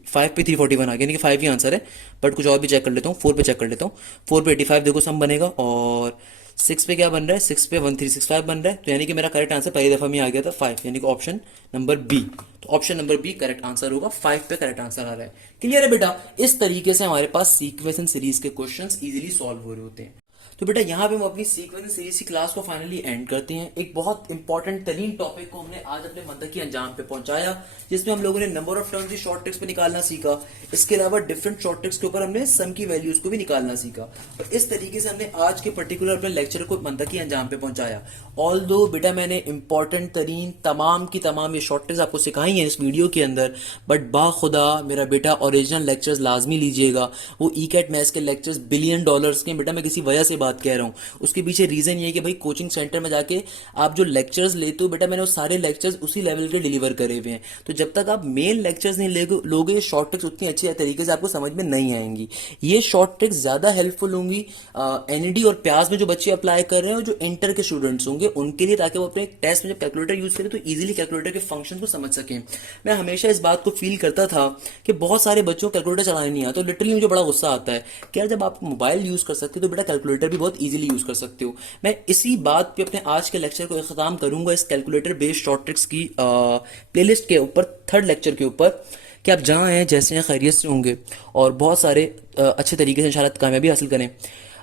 5 पे 341 आ गया, यानी कि 5 ही आंसर है, बट कुछ और भी चेक कर लेता हूँ, 4 पे चेक कर लेता हूँ, 4 पे 85 देखो सम बनेगा, और 6 पे क्या बन रहा है, 6 पे 1365 बन रहा है, तो यानी कि मेरा करेक्ट आंसर पहली दफा में आ गया था 5, यानी कि ऑप्शन नंबर बी। तो option number B correct answer होगा, 5 पे करेक्ट आंसर आ रहा है। क्लियर है बेटा? इस तरीके से हमारे पास सीक्वेंस एंड सीरीज के क्वेश्चंस इजीली सॉल्व हो रहे होते हैं। तो बेटा यहाँ पे हम अपनी सीक्वेंस सीरीज की क्लास को फाइनली एंड करते हैं। एक बहुत इंपॉर्टेंट तरीन टॉपिक को हमने आज अपने मंतक की अंजाम पे पहुंचाया, जिसमें हम लोगों ने नंबर ऑफ टर्म्स की शॉर्ट ट्रिक्स पे निकालना सीखा। इसके अलावा डिफरेंट शॉर्ट ट्रिक्स के ऊपर हमने सम की वैल्यूज को भी निकालना सीखा, और इस तरीके से हमने आज के पर्टिकुलर अपने लेक्चर को मंतक की अंजाम पे पहुंचाया। ऑल दो बेटा मैंने इंपॉर्टेंट तरीन तमाम की तमाम ये शॉर्ट ट्रिक्स आपको सिखाई हैं इस वीडियो के अंदर, बट बाखुदा मेरा बेटा ओरिजिनल लेक्चर्स लाजमी लीजिएगा। वो ई कैट मैथ्स के लेक्चर्स बिलियन डॉलर्स के, बेटा मैं किसी वजह से बात कह रहा हूँ, उसके पीछे रीजन ये है कि भाई कोचिंग सेंटर में जाके आप जो लेक्चर्स लेते हो बेटा, मैंने वो सारे लेक्चर्स उसी लेवल के डिलीवर करे हुए हैं। तो जब तक आप मेन लेक्चर्स नहीं लोगे, शॉर्ट ट्रिक्स उतनी अच्छी तरीके से आपको समझ में नहीं आएंगी। ये शॉर्ट ट्रिक्स ज्यादा हेल्पफुल होंगी एनईडी और प्याज में जो बच्चे अप्लाई कर रहे हैं और जो इंटर के स्टूडेंट्स होंगे उनके लिए, ताकि वो अपने टेस्ट में जब कैलकुलेटर यूज करें तो इजीली कैलकुलेटर के फंक्शन को समझ सकें। मैं हमेशा इस बात को फील करता था कि बहुत सारे बच्चों को कैलकुलेटर चलाने नहीं आता, तो लिटरली मुझे बड़ा गुस्सा आता है कि यार जब आप मोबाइल यूज कर सकते हो तो बेटा कैलकुलेटर भी बहुत इजीली यूज कर सकते हो। मैं इसी बात पे अपने आज के लेक्चर को इख्तिताम करूंगा इस कैलकुलेटर बेस्ड शॉर्ट ट्रिक्स की प्लेलिस्ट के ऊपर, थर्ड लेक्चर के ऊपर, कि आप जहाँ हैं जैसे हैं खैरियत से होंगे और बहुत सारे अच्छे तरीके से इंशाल्लाह कामयाबी हासिल करें।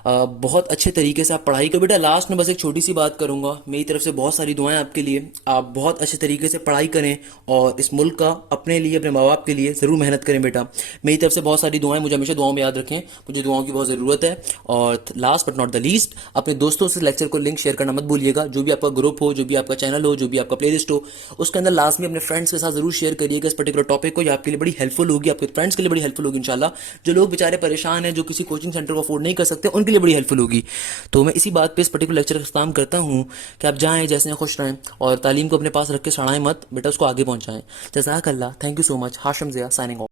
बहुत अच्छे तरीके से आप पढ़ाई करो बेटा। लास्ट में बस एक छोटी सी बात करूंगा, मेरी तरफ से बहुत सारी दुआएं आपके लिए, आप बहुत अच्छे तरीके से पढ़ाई करें और इस मुल्क का, अपने लिए, अपने माँ बाप के लिए ज़रूर मेहनत करें बेटा। मेरी तरफ से बहुत सारी दुआएं, मुझे हमेशा दुआओं में याद रखें, मुझे दुआओं की बहुत ज़रूरत है। और last but not the least, अपने दोस्तों से लेक्चर को लिंक शेयर करना मत भूलिएगा। जो भी आपका ग्रुप हो, जो भी आपका चैनल हो, जो भी आपका प्लेलिस्ट हो, उसके अंदर लास्ट में अपने फ्रेंड्स के साथ जरूर शेयर करिएगा इस पर्टिकुलर टॉपिक को। ये आपके लिए बड़ी हेल्पफुल होगी, आपके फ्रेंड्स के लिए बड़ी हेल्पफुल होगी इंशाल्लाह। जो लोग बेचारे परेशान हैं, जो किसी कोचिंग सेंटर को अफोर्ड नहीं कर सकते, उनके लिए बड़ी हेल्पफुल होगी। तो मैं इसी बात पे इस पर्टिकुलर लेक्चर का इख्तिताम करता हूँ कि आप जाएं जैसे खुश रहें और तालीम को अपने पास रख के सड़ाएं मत बेटा, उसको आगे पहुंचाएं। जज़ाकल्लाह, thank you so much. Hashim Zia signing of.